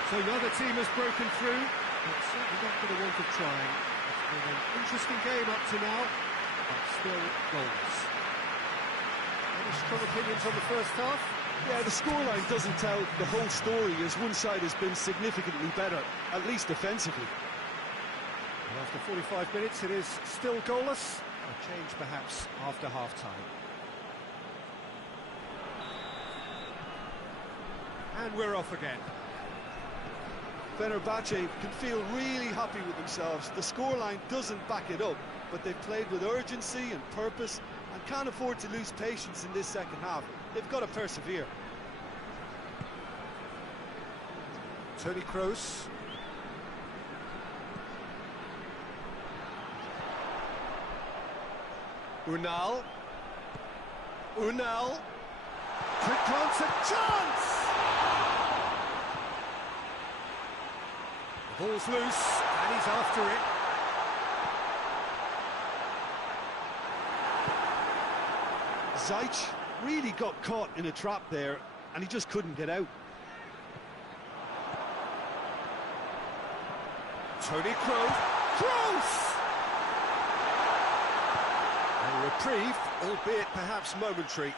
so neither team has broken through, but certainly not for the want of trying. It's been an interesting game up to now, but still goals. Any strong opinions on the first half? Yeah, the scoreline doesn't tell the whole story, as one side has been significantly better, at least defensively. Well, after 45 minutes, it is still goalless. A change, perhaps, after half-time. And we're off again. Fenerbahçe can feel really happy with themselves. The scoreline doesn't back it up, but they've played with urgency and purpose and can't afford to lose patience in this second half. They've got to persevere. Toni Kroos. Unal. Unal. Quick glance at chance! The ball's loose, and he's after it. Zajc really got caught in a trap there, and he just couldn't get out. Tony Kroos. Kroos! A reprieve, albeit perhaps momentary.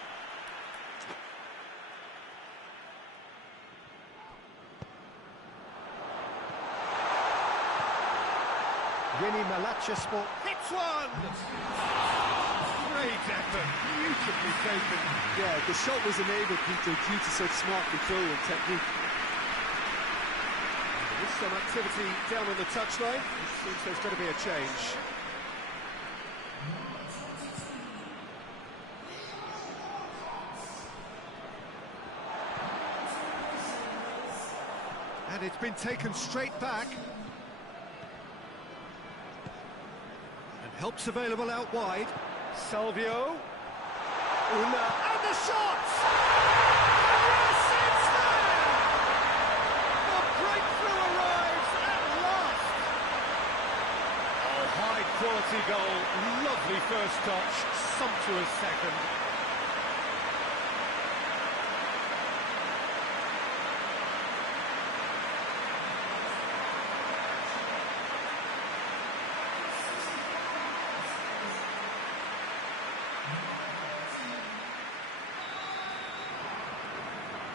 Fenerbahçe sport hits one! Great effort, beautifully taken. Yeah, the shot was enabled, Peter, due to such smart control and technique. There's some activity down on the touchline. It seems there's going to be a change. And it's been taken straight back. And help's available out wide. Salvio. Una. And the shot! Yes, it's there! The breakthrough arrives at last! Oh, high-quality goal. Lovely first touch. Sumptuous second.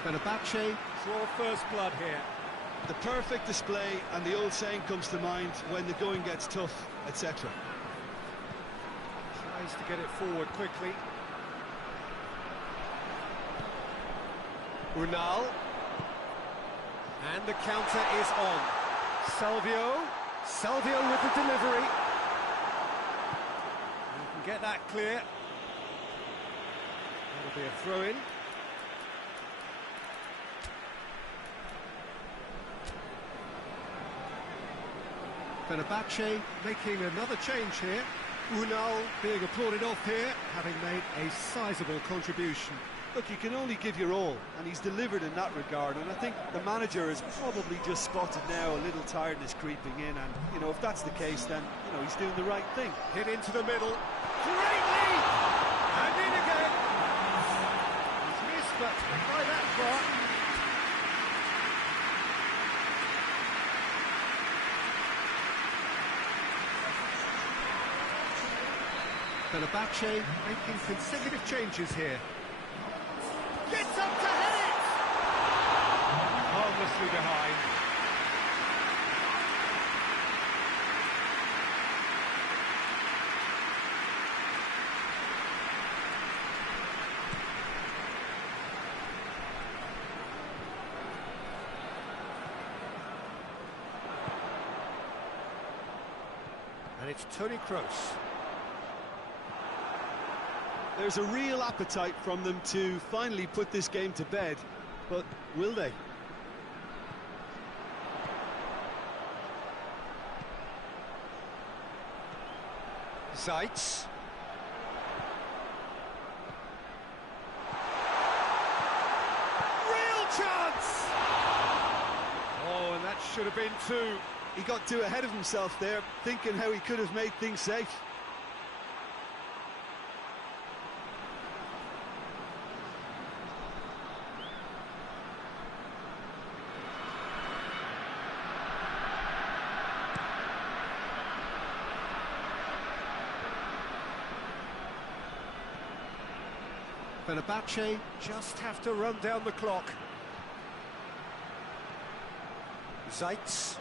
Fenerbahçe draw first blood here. The perfect display, and the old saying comes to mind, when the going gets tough, etc. Tries to get it forward quickly. Unal. And the counter is on. Salvio. Salvio with the delivery. You can get that clear. That'll be a throw-in. Fenerbahçe making another change here. Unal being applauded off here, having made a sizable contribution. Look, you can only give your all, and he's delivered in that regard, and I think the manager has probably just spotted now a little tiredness creeping in, and, you know, if that's the case, then, you know, he's doing the right thing. Hit into the middle. Great lead! And in again. He's missed, but by that far. Fenerbahçe making consecutive changes here. Gets up to head it! Harmlessly behind. And it's Tony Kroos. There's a real appetite from them to finally put this game to bed, but will they? Zajc. Real chance! Oh, and that should have been two. He got too ahead of himself there, thinking how he could have made things safe. Fenerbahçe just have to run down the clock. Zajc.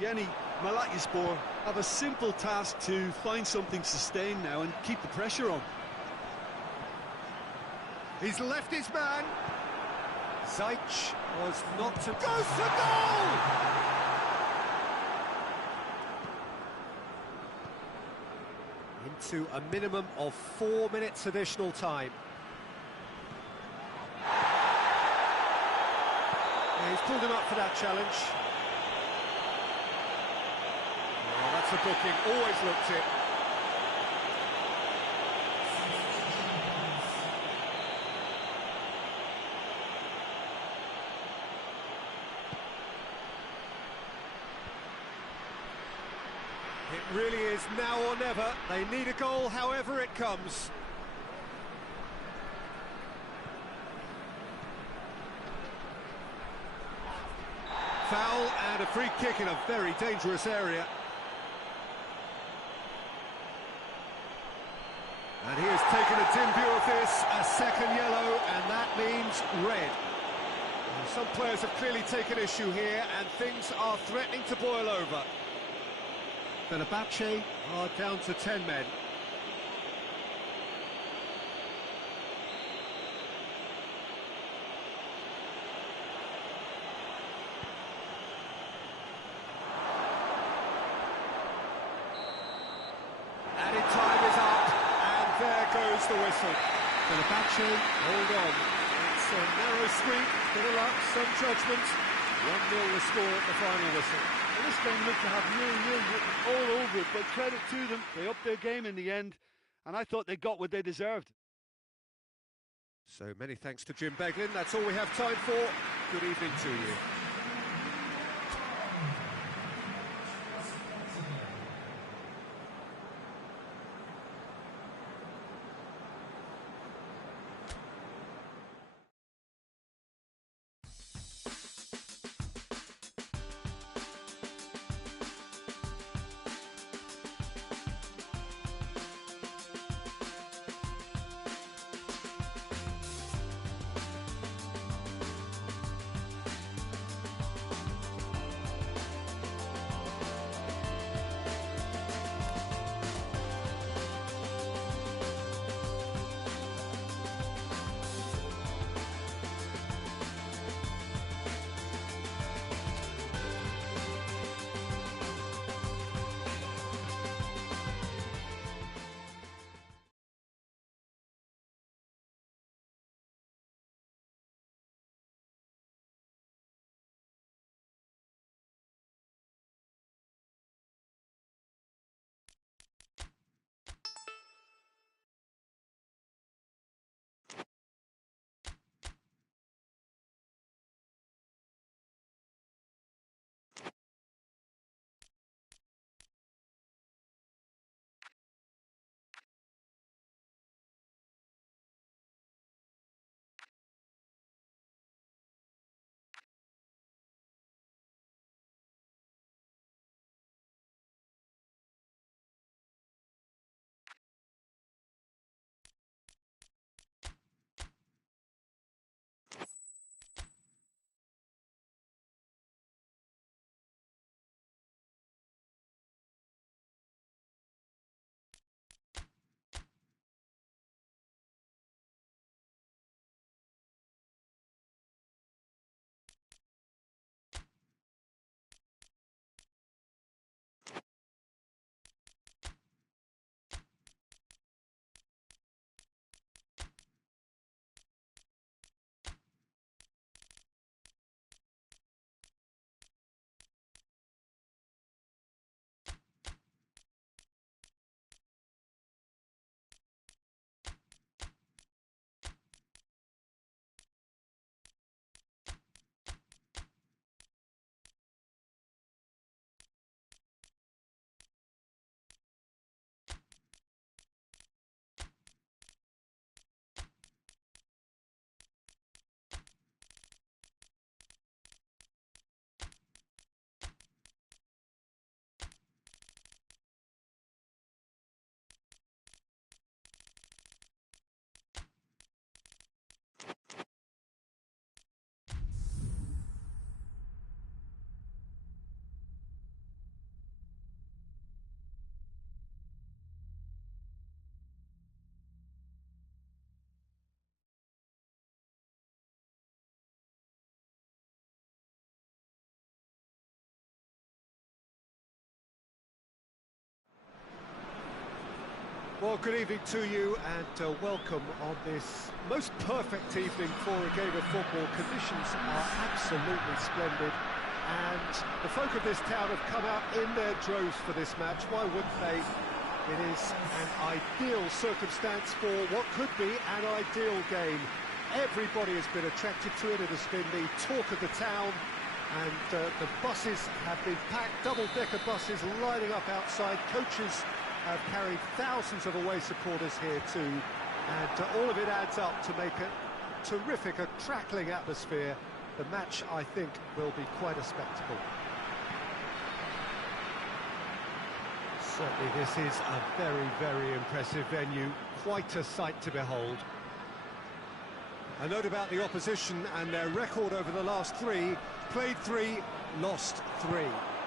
Yeni, Malatyaspor have a simple task to find something sustained now and keep the pressure on. He's left his man. Zajc was not to... Goes for goal! Into a minimum of 4 minutes additional time. Yeah, he's pulled him up for that challenge. Oh, that's a booking, always looked it. It really is now or never. They need a goal however it comes. Foul and a free kick in a very dangerous area. And he has taken a dim view of this, a second yellow, and that means red. Some players have clearly taken issue here, and things are threatening to boil over. Fenerbahçe are down to 10 men. Added time is up, and there goes the whistle. Fenerbahçe, hold on. It's a narrow squeak, bit of luck, some judgment. 1-0 the score at the final whistle. Well, this game looked to have 0-0 written all over it, but credit to them, they upped their game in the end, and I thought they got what they deserved. So many thanks to Jim Beglin. That's all we have time for. Good evening to you. Well, good evening to you and welcome on this most perfect evening for a game of football. Conditions are absolutely splendid and the folk of this town have come out in their droves for this match. Why wouldn't they? It is an ideal circumstance for what could be an ideal game. Everybody has been attracted to it. It has been the talk of the town and the buses have been packed, double-decker buses lining up outside. Coaches have carried thousands of away supporters here too, and all of it adds up to make a terrific, a crackling atmosphere. the match, I think, will be quite a spectacle. Certainly this is a very, very impressive venue, quite a sight to behold. A note about the opposition and their record over the last three: played 3, lost 3.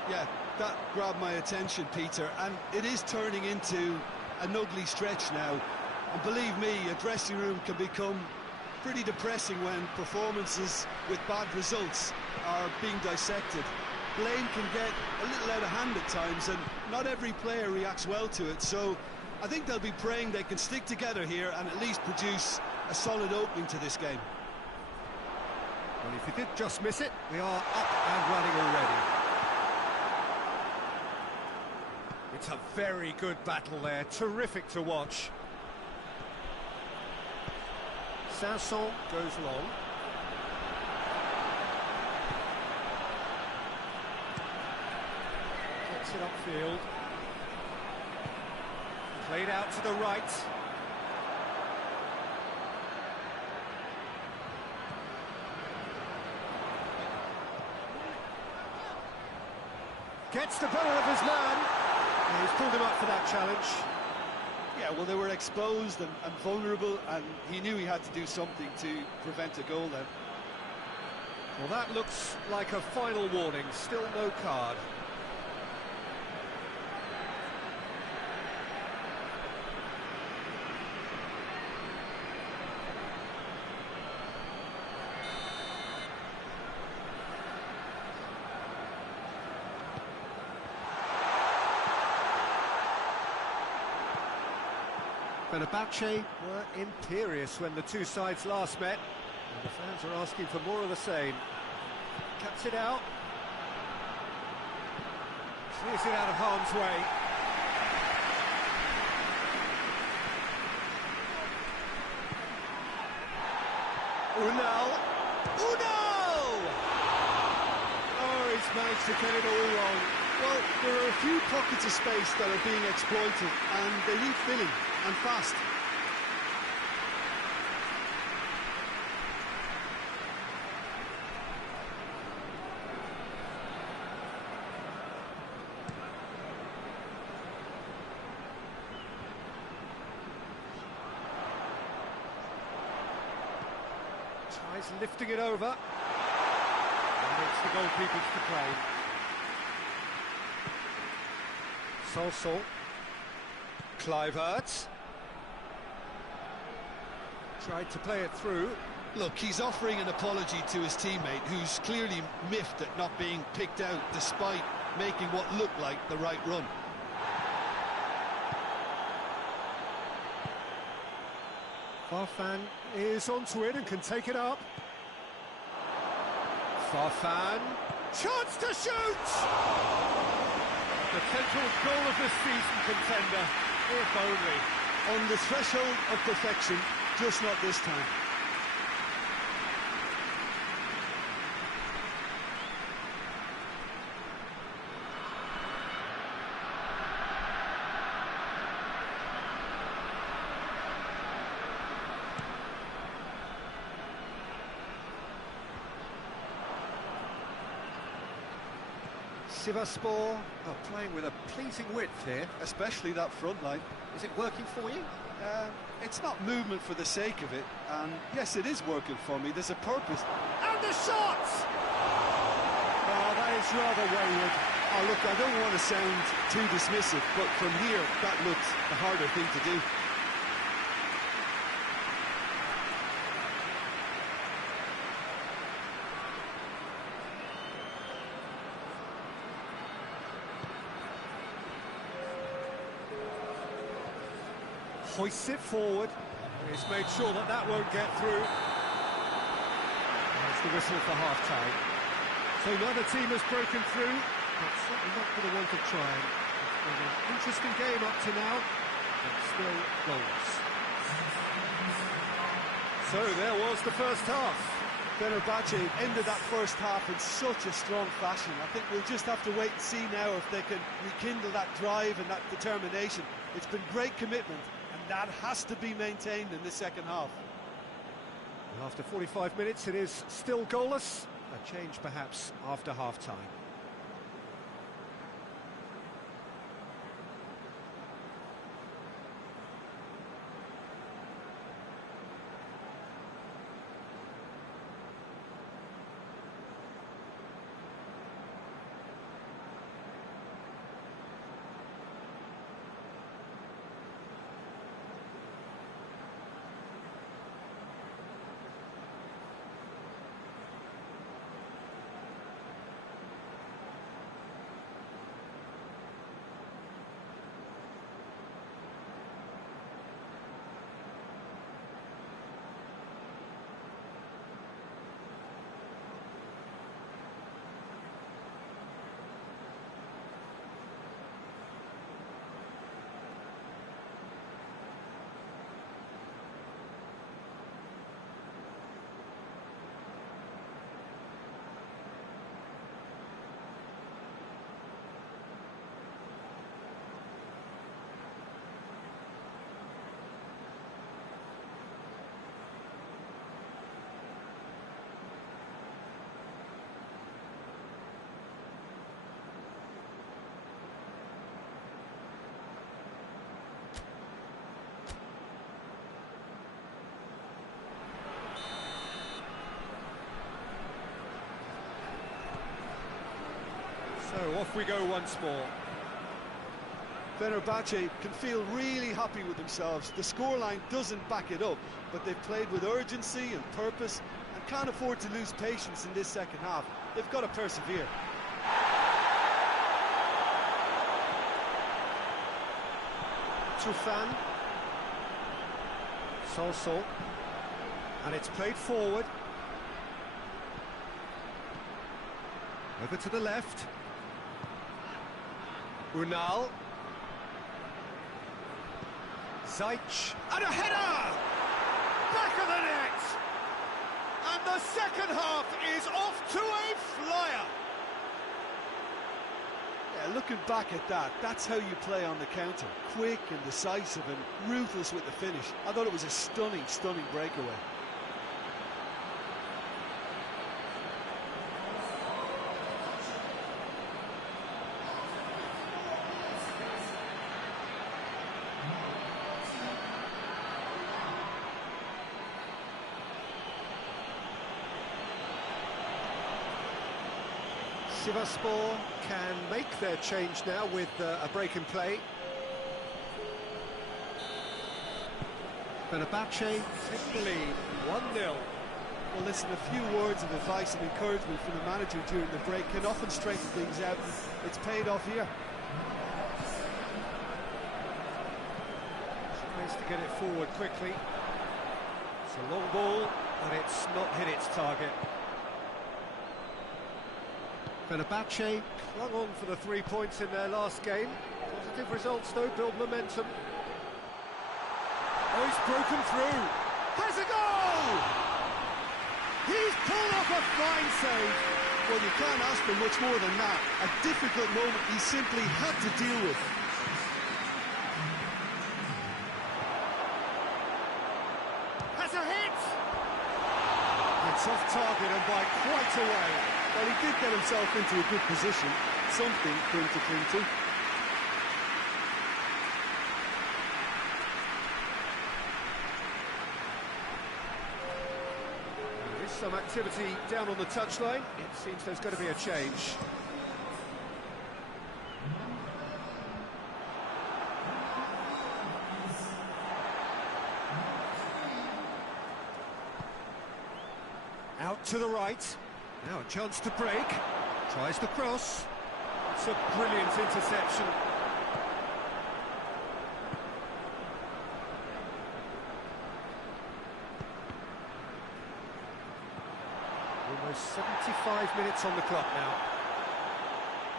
Yeah, that grabbed my attention, Peter, and it is turning into an ugly stretch now. And believe me, a dressing room can become pretty depressing when performances with bad results are being dissected. Blame can get a little out of hand at times, and not every player reacts well to it, so I think they'll be praying they can stick together here and at least produce a solid opening to this game. Well, if you did just miss it, we are up and running already. It's a very good battle there, terrific to watch. Sanson goes long. Gets it upfield. Played out to the right. Gets the better of his man. And he's pulled him up for that challenge. Yeah, well, they were exposed and vulnerable, and he knew he had to do something to prevent a goal then. Well, that looks like a final warning. Still no card. Fenerbahçe were imperious when the two sides last met, and the fans are asking for more of the same. Cuts it out. Clears it out of harm's way. Unal! Oh, he's managed to get it all wrong. Well, there are a few pockets of space that are being exploited, and they need filling, and fast. Tries lifting it over. And makes the goalkeepers to play. Sanson. Kluivert. Tried to play it through. Look, he's offering an apology to his teammate, who's clearly miffed at not being picked out despite making what looked like the right run. Farfan is onto it and can take it up. Farfan. Chance to shoot! Potential goal of the season contender, if only. On the threshold of perfection, just not this time. Sivasspor are playing with a pleasing width here. Especially that front line. Is it working for you? It's not movement for the sake of it, and yes, it is working for me. There's a purpose. And the shot! Oh, that is rather wayward. Oh, look, I don't want to sound too dismissive, but from here, that looks the harder thing to do. Hoists it forward. He's made sure that that won't get through. There's the whistle for half-time. So neither team has broken through, but certainly not for the want of trying. It's been an interesting game up to now, but still goals. So there was the first half. Fenerbahçe ended that first half in such a strong fashion. I think we'll just have to wait and see now if they can rekindle that drive and that determination. It's been great commitment, and that has to be maintained in the second half. After 45 minutes, it is still goalless. A change perhaps after half-time. So off we go once more. Fenerbahçe can feel really happy with themselves. The scoreline doesn't back it up, but they've played with urgency and purpose and can't afford to lose patience in this second half. They've got to persevere. Tufan. Solso. And it's played forward. Over to the left. Unal. Zajc. And a header! Back of the net! And the second half is off to a flyer! Yeah, looking back at that, that's how you play on the counter. Quick and decisive and ruthless with the finish. I thought it was a stunning, stunning breakaway. Sivasspor can make their change now with a break in play. Fenerbahçe taking the lead, 1-0. Well, listen, a few words of advice and encouragement from the manager during the break can often straighten things out. It's paid off here. Tries to get it forward quickly. It's a long ball, and it's not hit its target. Fenerbahçe clung on for the 3 points in their last game. Positive results, though, build momentum. Oh, he's broken through. Has a goal! He's pulled off a fine save. Well, you can't ask for much more than that. A difficult moment he simply had to deal with. Has a hit! It's off target and by quite a way. Well, he did get himself into a good position, something for him to cling to. There is some activity down on the touchline. It seems there's going to be a change. Out to the right. Now a chance to break. Tries the cross. It's a brilliant interception. Almost 75 minutes on the clock now.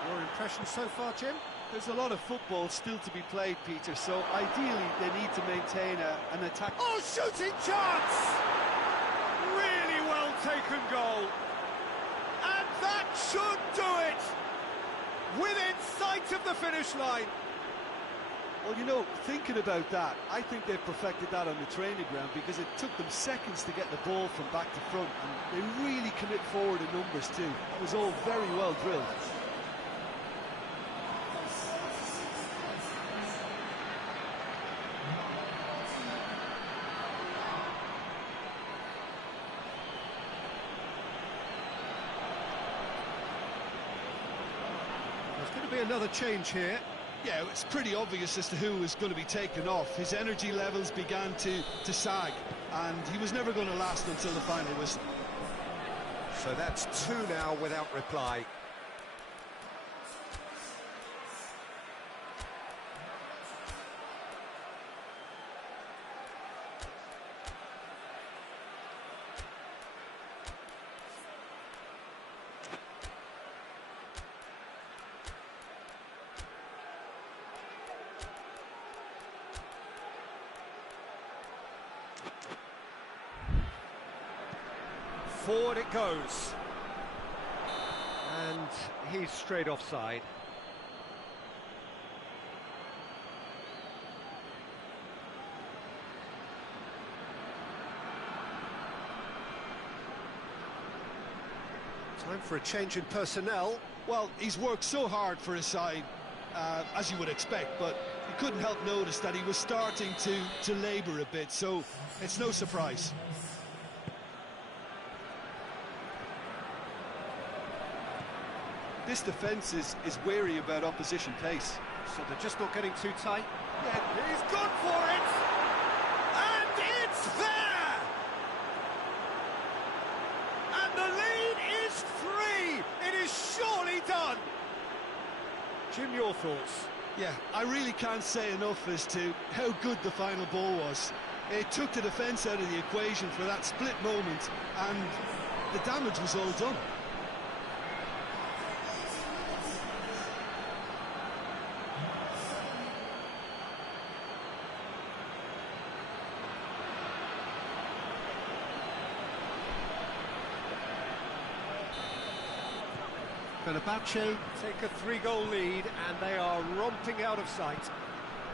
Your impression so far, Jim? There's a lot of football still to be played, Peter, so ideally they need to maintain an attack. Oh, shooting chance! Really well taken goal. And that should do it! Within sight of the finish line. Well, you know, thinking about that, I think they've perfected that on the training ground because it took them seconds to get the ball from back to front, and they really commit forward in numbers too. It was all very well drilled. There's going to be another change here. Yeah, it's pretty obvious as to who was going to be taken off. His energy levels began to sag, and he was never going to last until the final whistle. So that's two now without reply. Forward it goes. And he's straight offside. Time for a change in personnel. Well, he's worked so hard for his side, as you would expect, but you couldn't help notice that he was starting to labour a bit, so it's no surprise. This defence is wary about opposition pace. So they're just not getting too tight. Yeah, he's gone for it! And it's there! And the lead is 3! It is surely done! Jim, your thoughts? Yeah, I really can't say enough as to how good the final ball was. It took the defence out of the equation for that split moment, and the damage was all done. Fenerbahçe take a 3-goal lead and they are romping out of sight.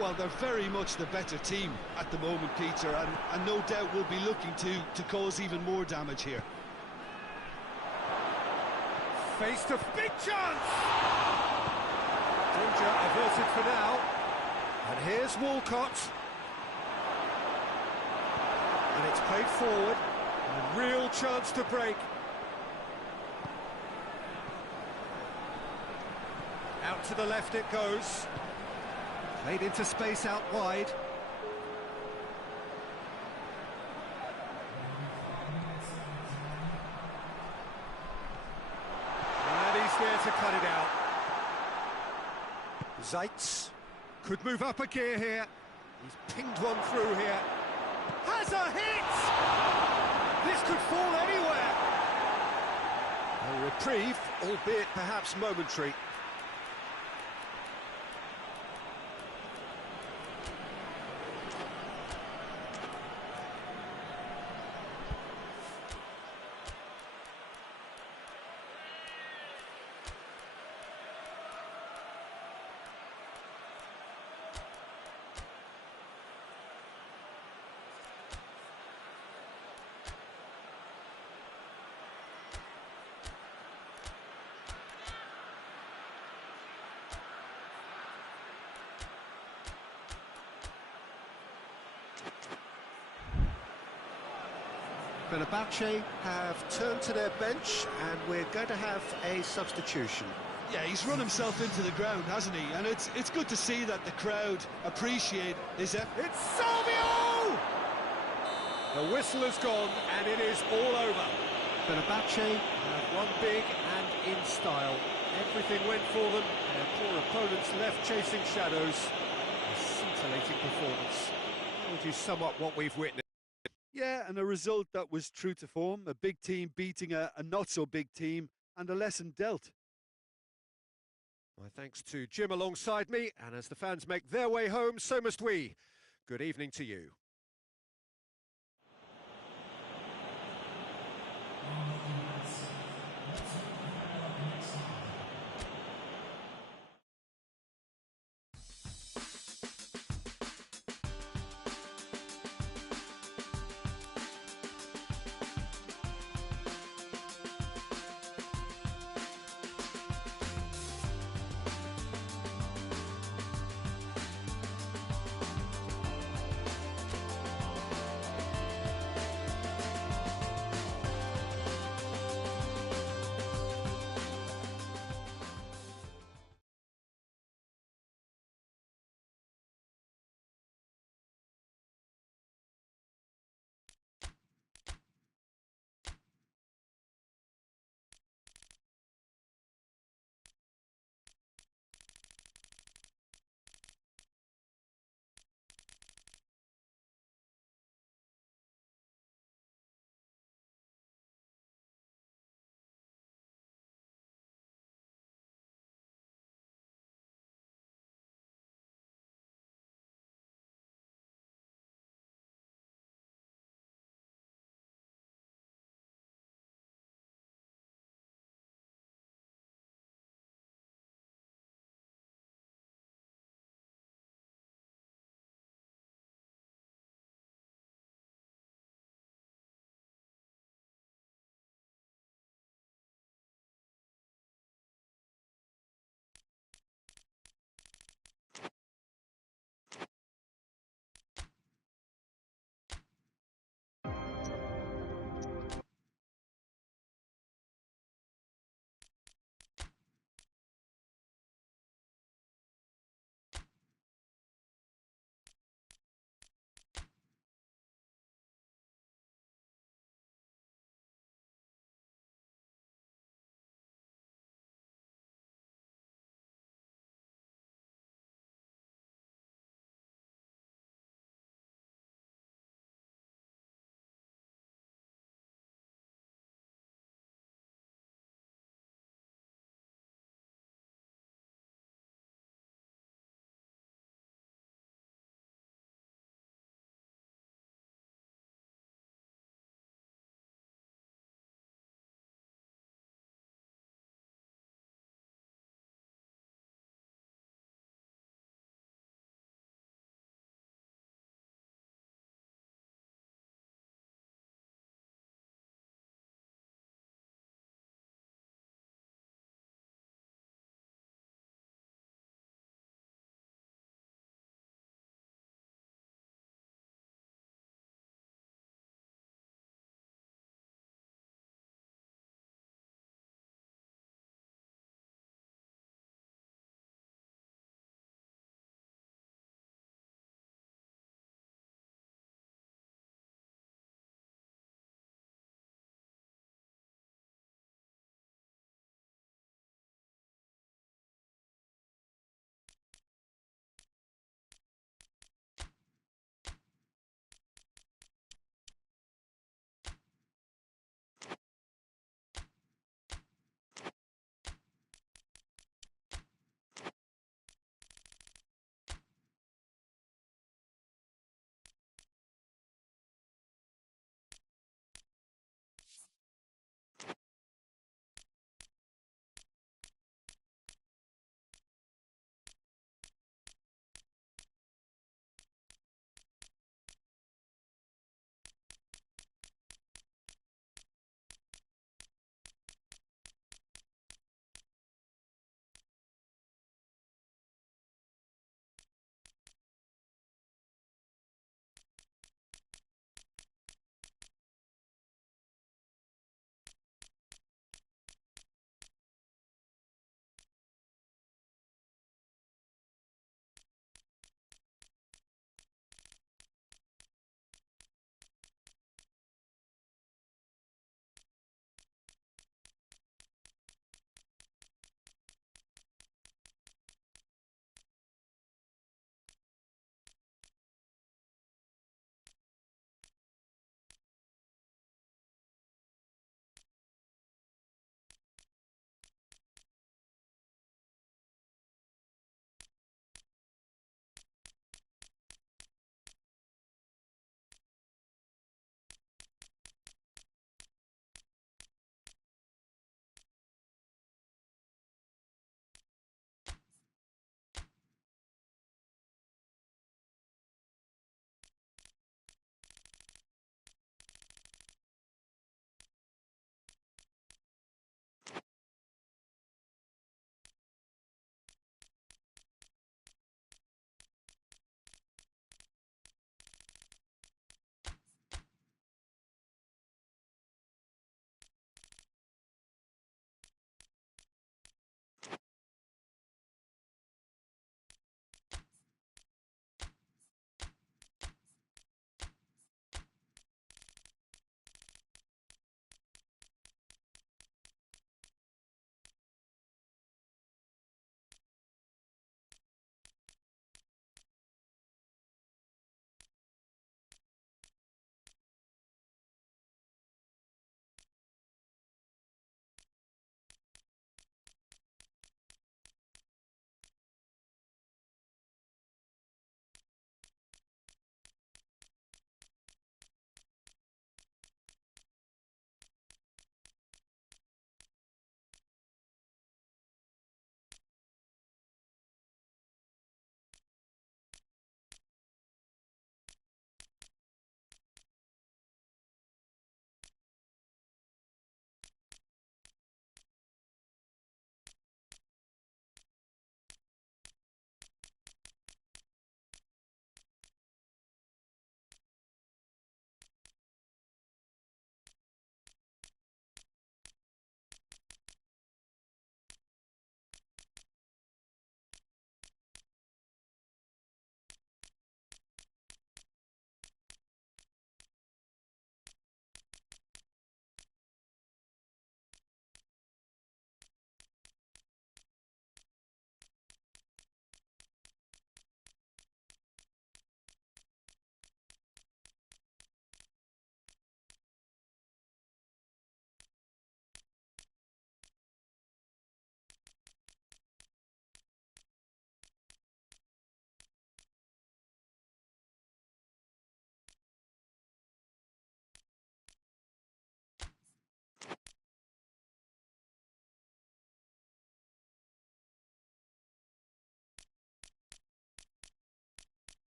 Well, they're very much the better team at the moment, Peter, and no doubt will be looking to cause even more damage here. Faced a big chance! Danger averted for now. And here's Walcott. And it's played forward. A real chance to break. Out to the left it goes. Played into space out wide. And he's there to cut it out. Zeitz could move up a gear here. He's pinged one through here. Has a hit! This could fall anywhere. A reprieve, albeit perhaps momentary. Fenerbahçe have turned to their bench and we're going to have a substitution. Yeah, he's run himself into the ground, hasn't he? And it's good to see that the crowd appreciate his effort. It's Salvio! The whistle has gone and it is all over. Fenerbahçe have won big and in style. Everything went for them. Their poor opponents left chasing shadows. A scintillating performance. How would you sum up what we've witnessed? Yeah, and a result that was true to form. A big team beating a not-so-big team, and a lesson dealt. My thanks to Jim alongside me, and as the fans make their way home, so must we. Good evening to you.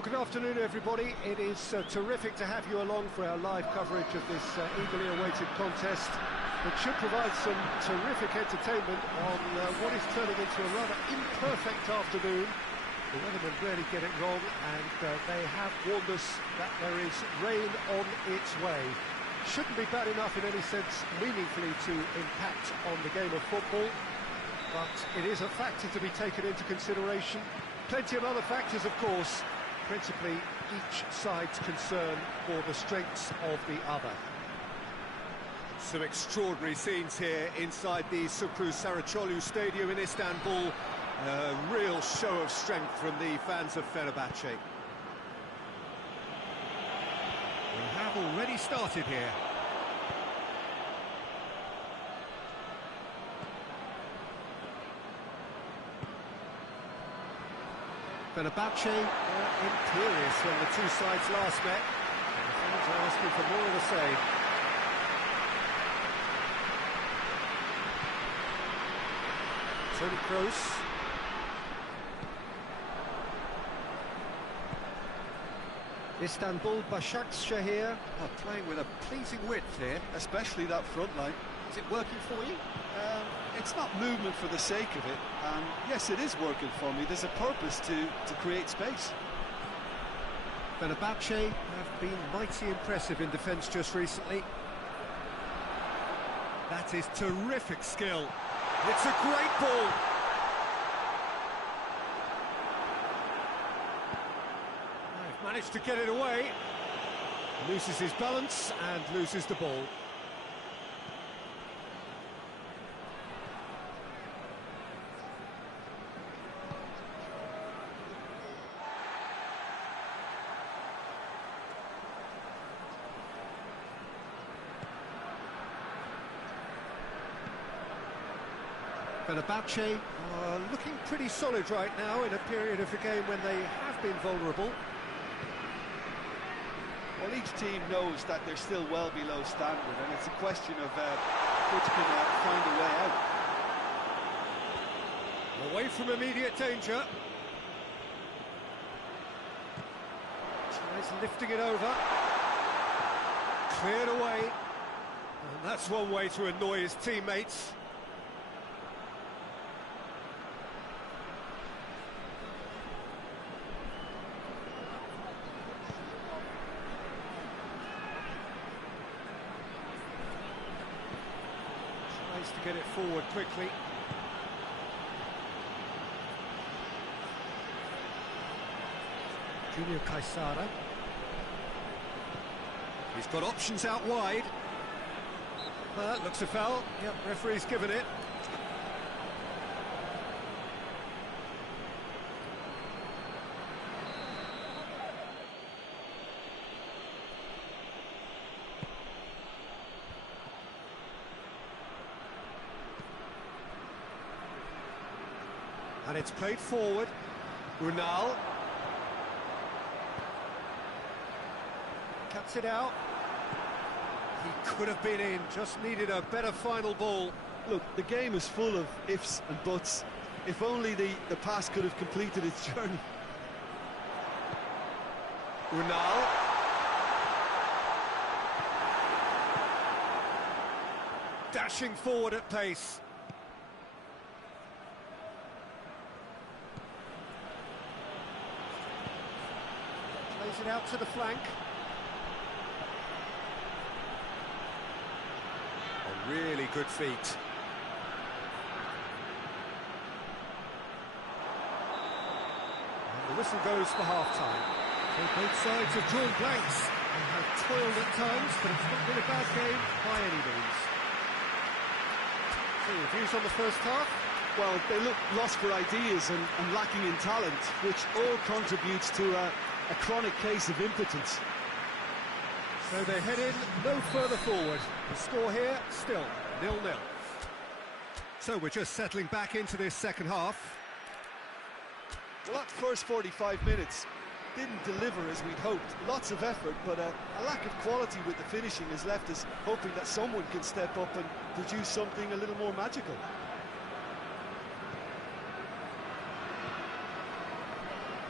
Well, good afternoon, everybody. It is terrific to have you along for our live coverage of this eagerly awaited contest. It should provide some terrific entertainment on what is turning into a rather imperfect afternoon. The weathermen rarely get it wrong, and they have warned us that there is rain on its way. Shouldn't be bad enough in any sense meaningfully to impact on the game of football, but it is a factor to be taken into consideration. Plenty of other factors, of course, principally each side's concern for the strengths of the other. Some extraordinary scenes here inside the Sukru Saracoğlu Stadium in Istanbul. A real show of strength from the fans of Fenerbahçe. We have already started here. Fenerbahçe were imperious when the two sides last met, and the fans are asking for more of the same. Toni Kroos. Istanbul Başakşehir are playing with a pleasing width here. Especially that front line. Is it working for you? It's not movement for the sake of it, and yes, it is working for me. There's a purpose to create space. Fenerbahçe have been mighty impressive in defence just recently. That is terrific skill. It's a great ball. They've managed to get it away. Loses his balance and loses the ball. Fenerbahçe are looking pretty solid right now in a period of the game when they have been vulnerable. Well, each team knows that they're still well below standard, and it's a question of which can find a way out. Away from immediate danger. Tries lifting it over. Cleared away. And that's one way to annoy his teammates. To get it forward quickly. Junior Caesara. He's got options out wide. That looks a foul. Yep, referee's given it. And it's played forward. Runal. Cuts it out. He could have been in, just needed a better final ball. Look, the game is full of ifs and buts. If only the pass could have completed its journey. Runal. Dashing forward at pace. Plays it out to the flank. A really good feat. And the whistle goes for half-time. So both sides have drawn blanks and have toiled at times, but it's not been a bad game by any means. So, your views on the first half? Well, they look lost for ideas and lacking in talent, which all contributes to a chronic case of impotence. So they head in no further forward. The score here, still 0-0. So we're just settling back into this second half. Well, that first 45 minutes didn't deliver as we'd hoped. Lots of effort, but a lack of quality with the finishing has left us hoping that someone can step up and produce something a little more magical.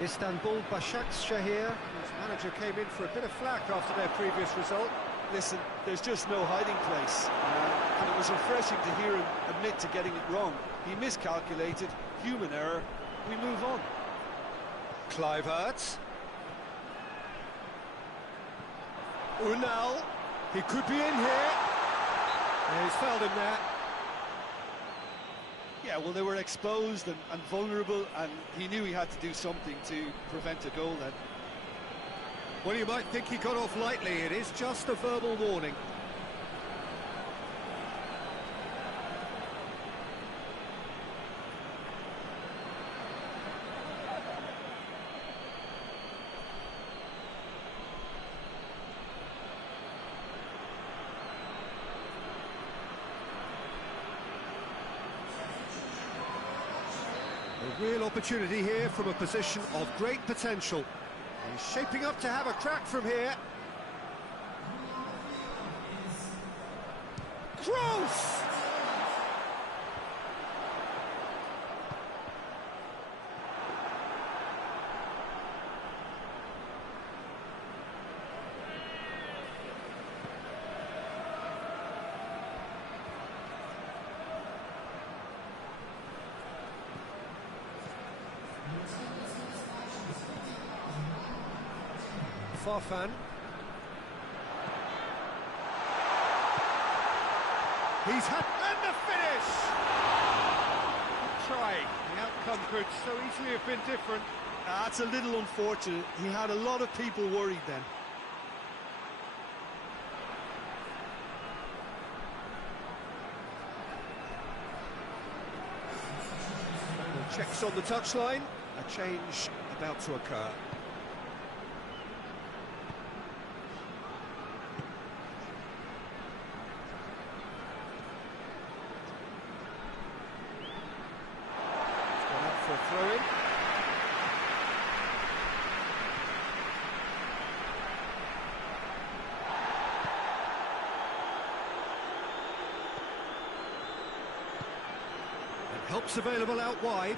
Istanbul Başakşehir, whose manager came in for a bit of flack after their previous result. Listen, there's just no hiding place, and it was refreshing to hear him admit to getting it wrong. He miscalculated, human error, we move on. Kluivert. Unal, he could be in here. Yeah, he's fouled him there. Yeah, well, they were exposed and vulnerable, and he knew he had to do something to prevent a goal then. Well, you might think he got off lightly. It is just a verbal warning. A real opportunity here from a position of great potential. He's shaping up to have a crack from here. Cross! Farfan. He's had and the finish! Good try. The outcome could so easily have been different. That's a little unfortunate. He had a lot of people worried then. Checks on the touchline. A change about to occur. For a throw-in. And help's available out wide.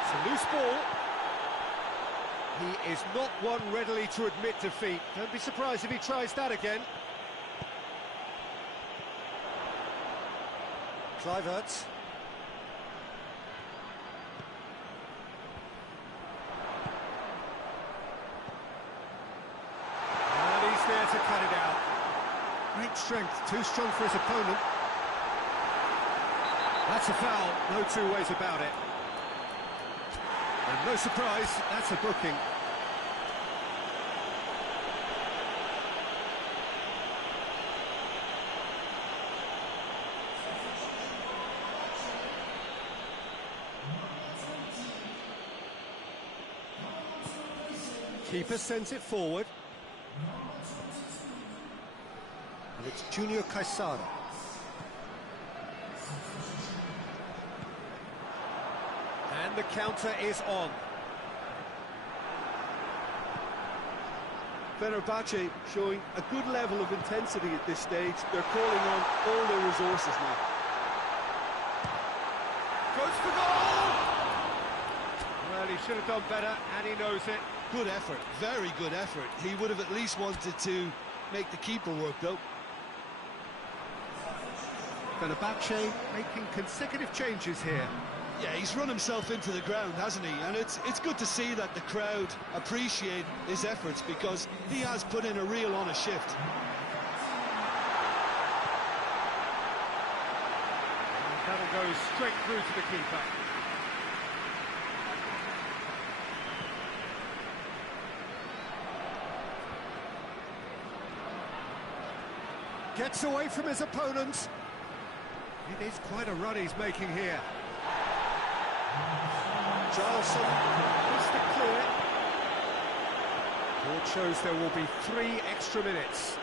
It's a loose ball. He is not one readily to admit defeat. Don't be surprised if he tries that again. Kluivert. And he's there to cut it out. Great strength, too strong for his opponent. That's a foul, no two ways about it. And no surprise, that's a booking. Keeper sends it forward. And it's Junior Caesaro. And the counter is on. Fenerbahçe showing a good level of intensity at this stage. They're calling on all their resources now. Goes for goal! Well, he should have done better, and he knows it. Good effort, very good effort. He would have at least wanted to make the keeper work, though. Fenerbahçe making consecutive changes here. Yeah, he's run himself into the ground, hasn't he? And it's good to see that the crowd appreciate his efforts, because he has put in a real honest shift. And that'll go straight through to the keeper. Gets away from his opponent. It is quite a run he's making here. Charleston missed it clear. Board shows there will be 3 extra minutes.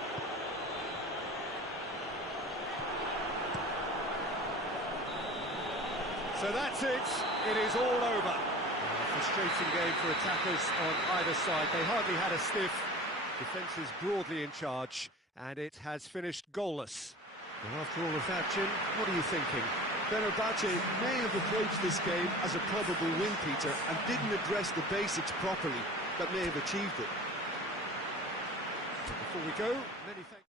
So that's it. It is all over. A frustrating game for attackers on either side. They hardly had a sniff. Defence is broadly in charge, and it has finished goalless. And after all of that, Jim, what are you thinking? Fenerbahçe may have approached this game as a probable win, Peter, and didn't address the basics properly that may have achieved it. Before we go, many thanks.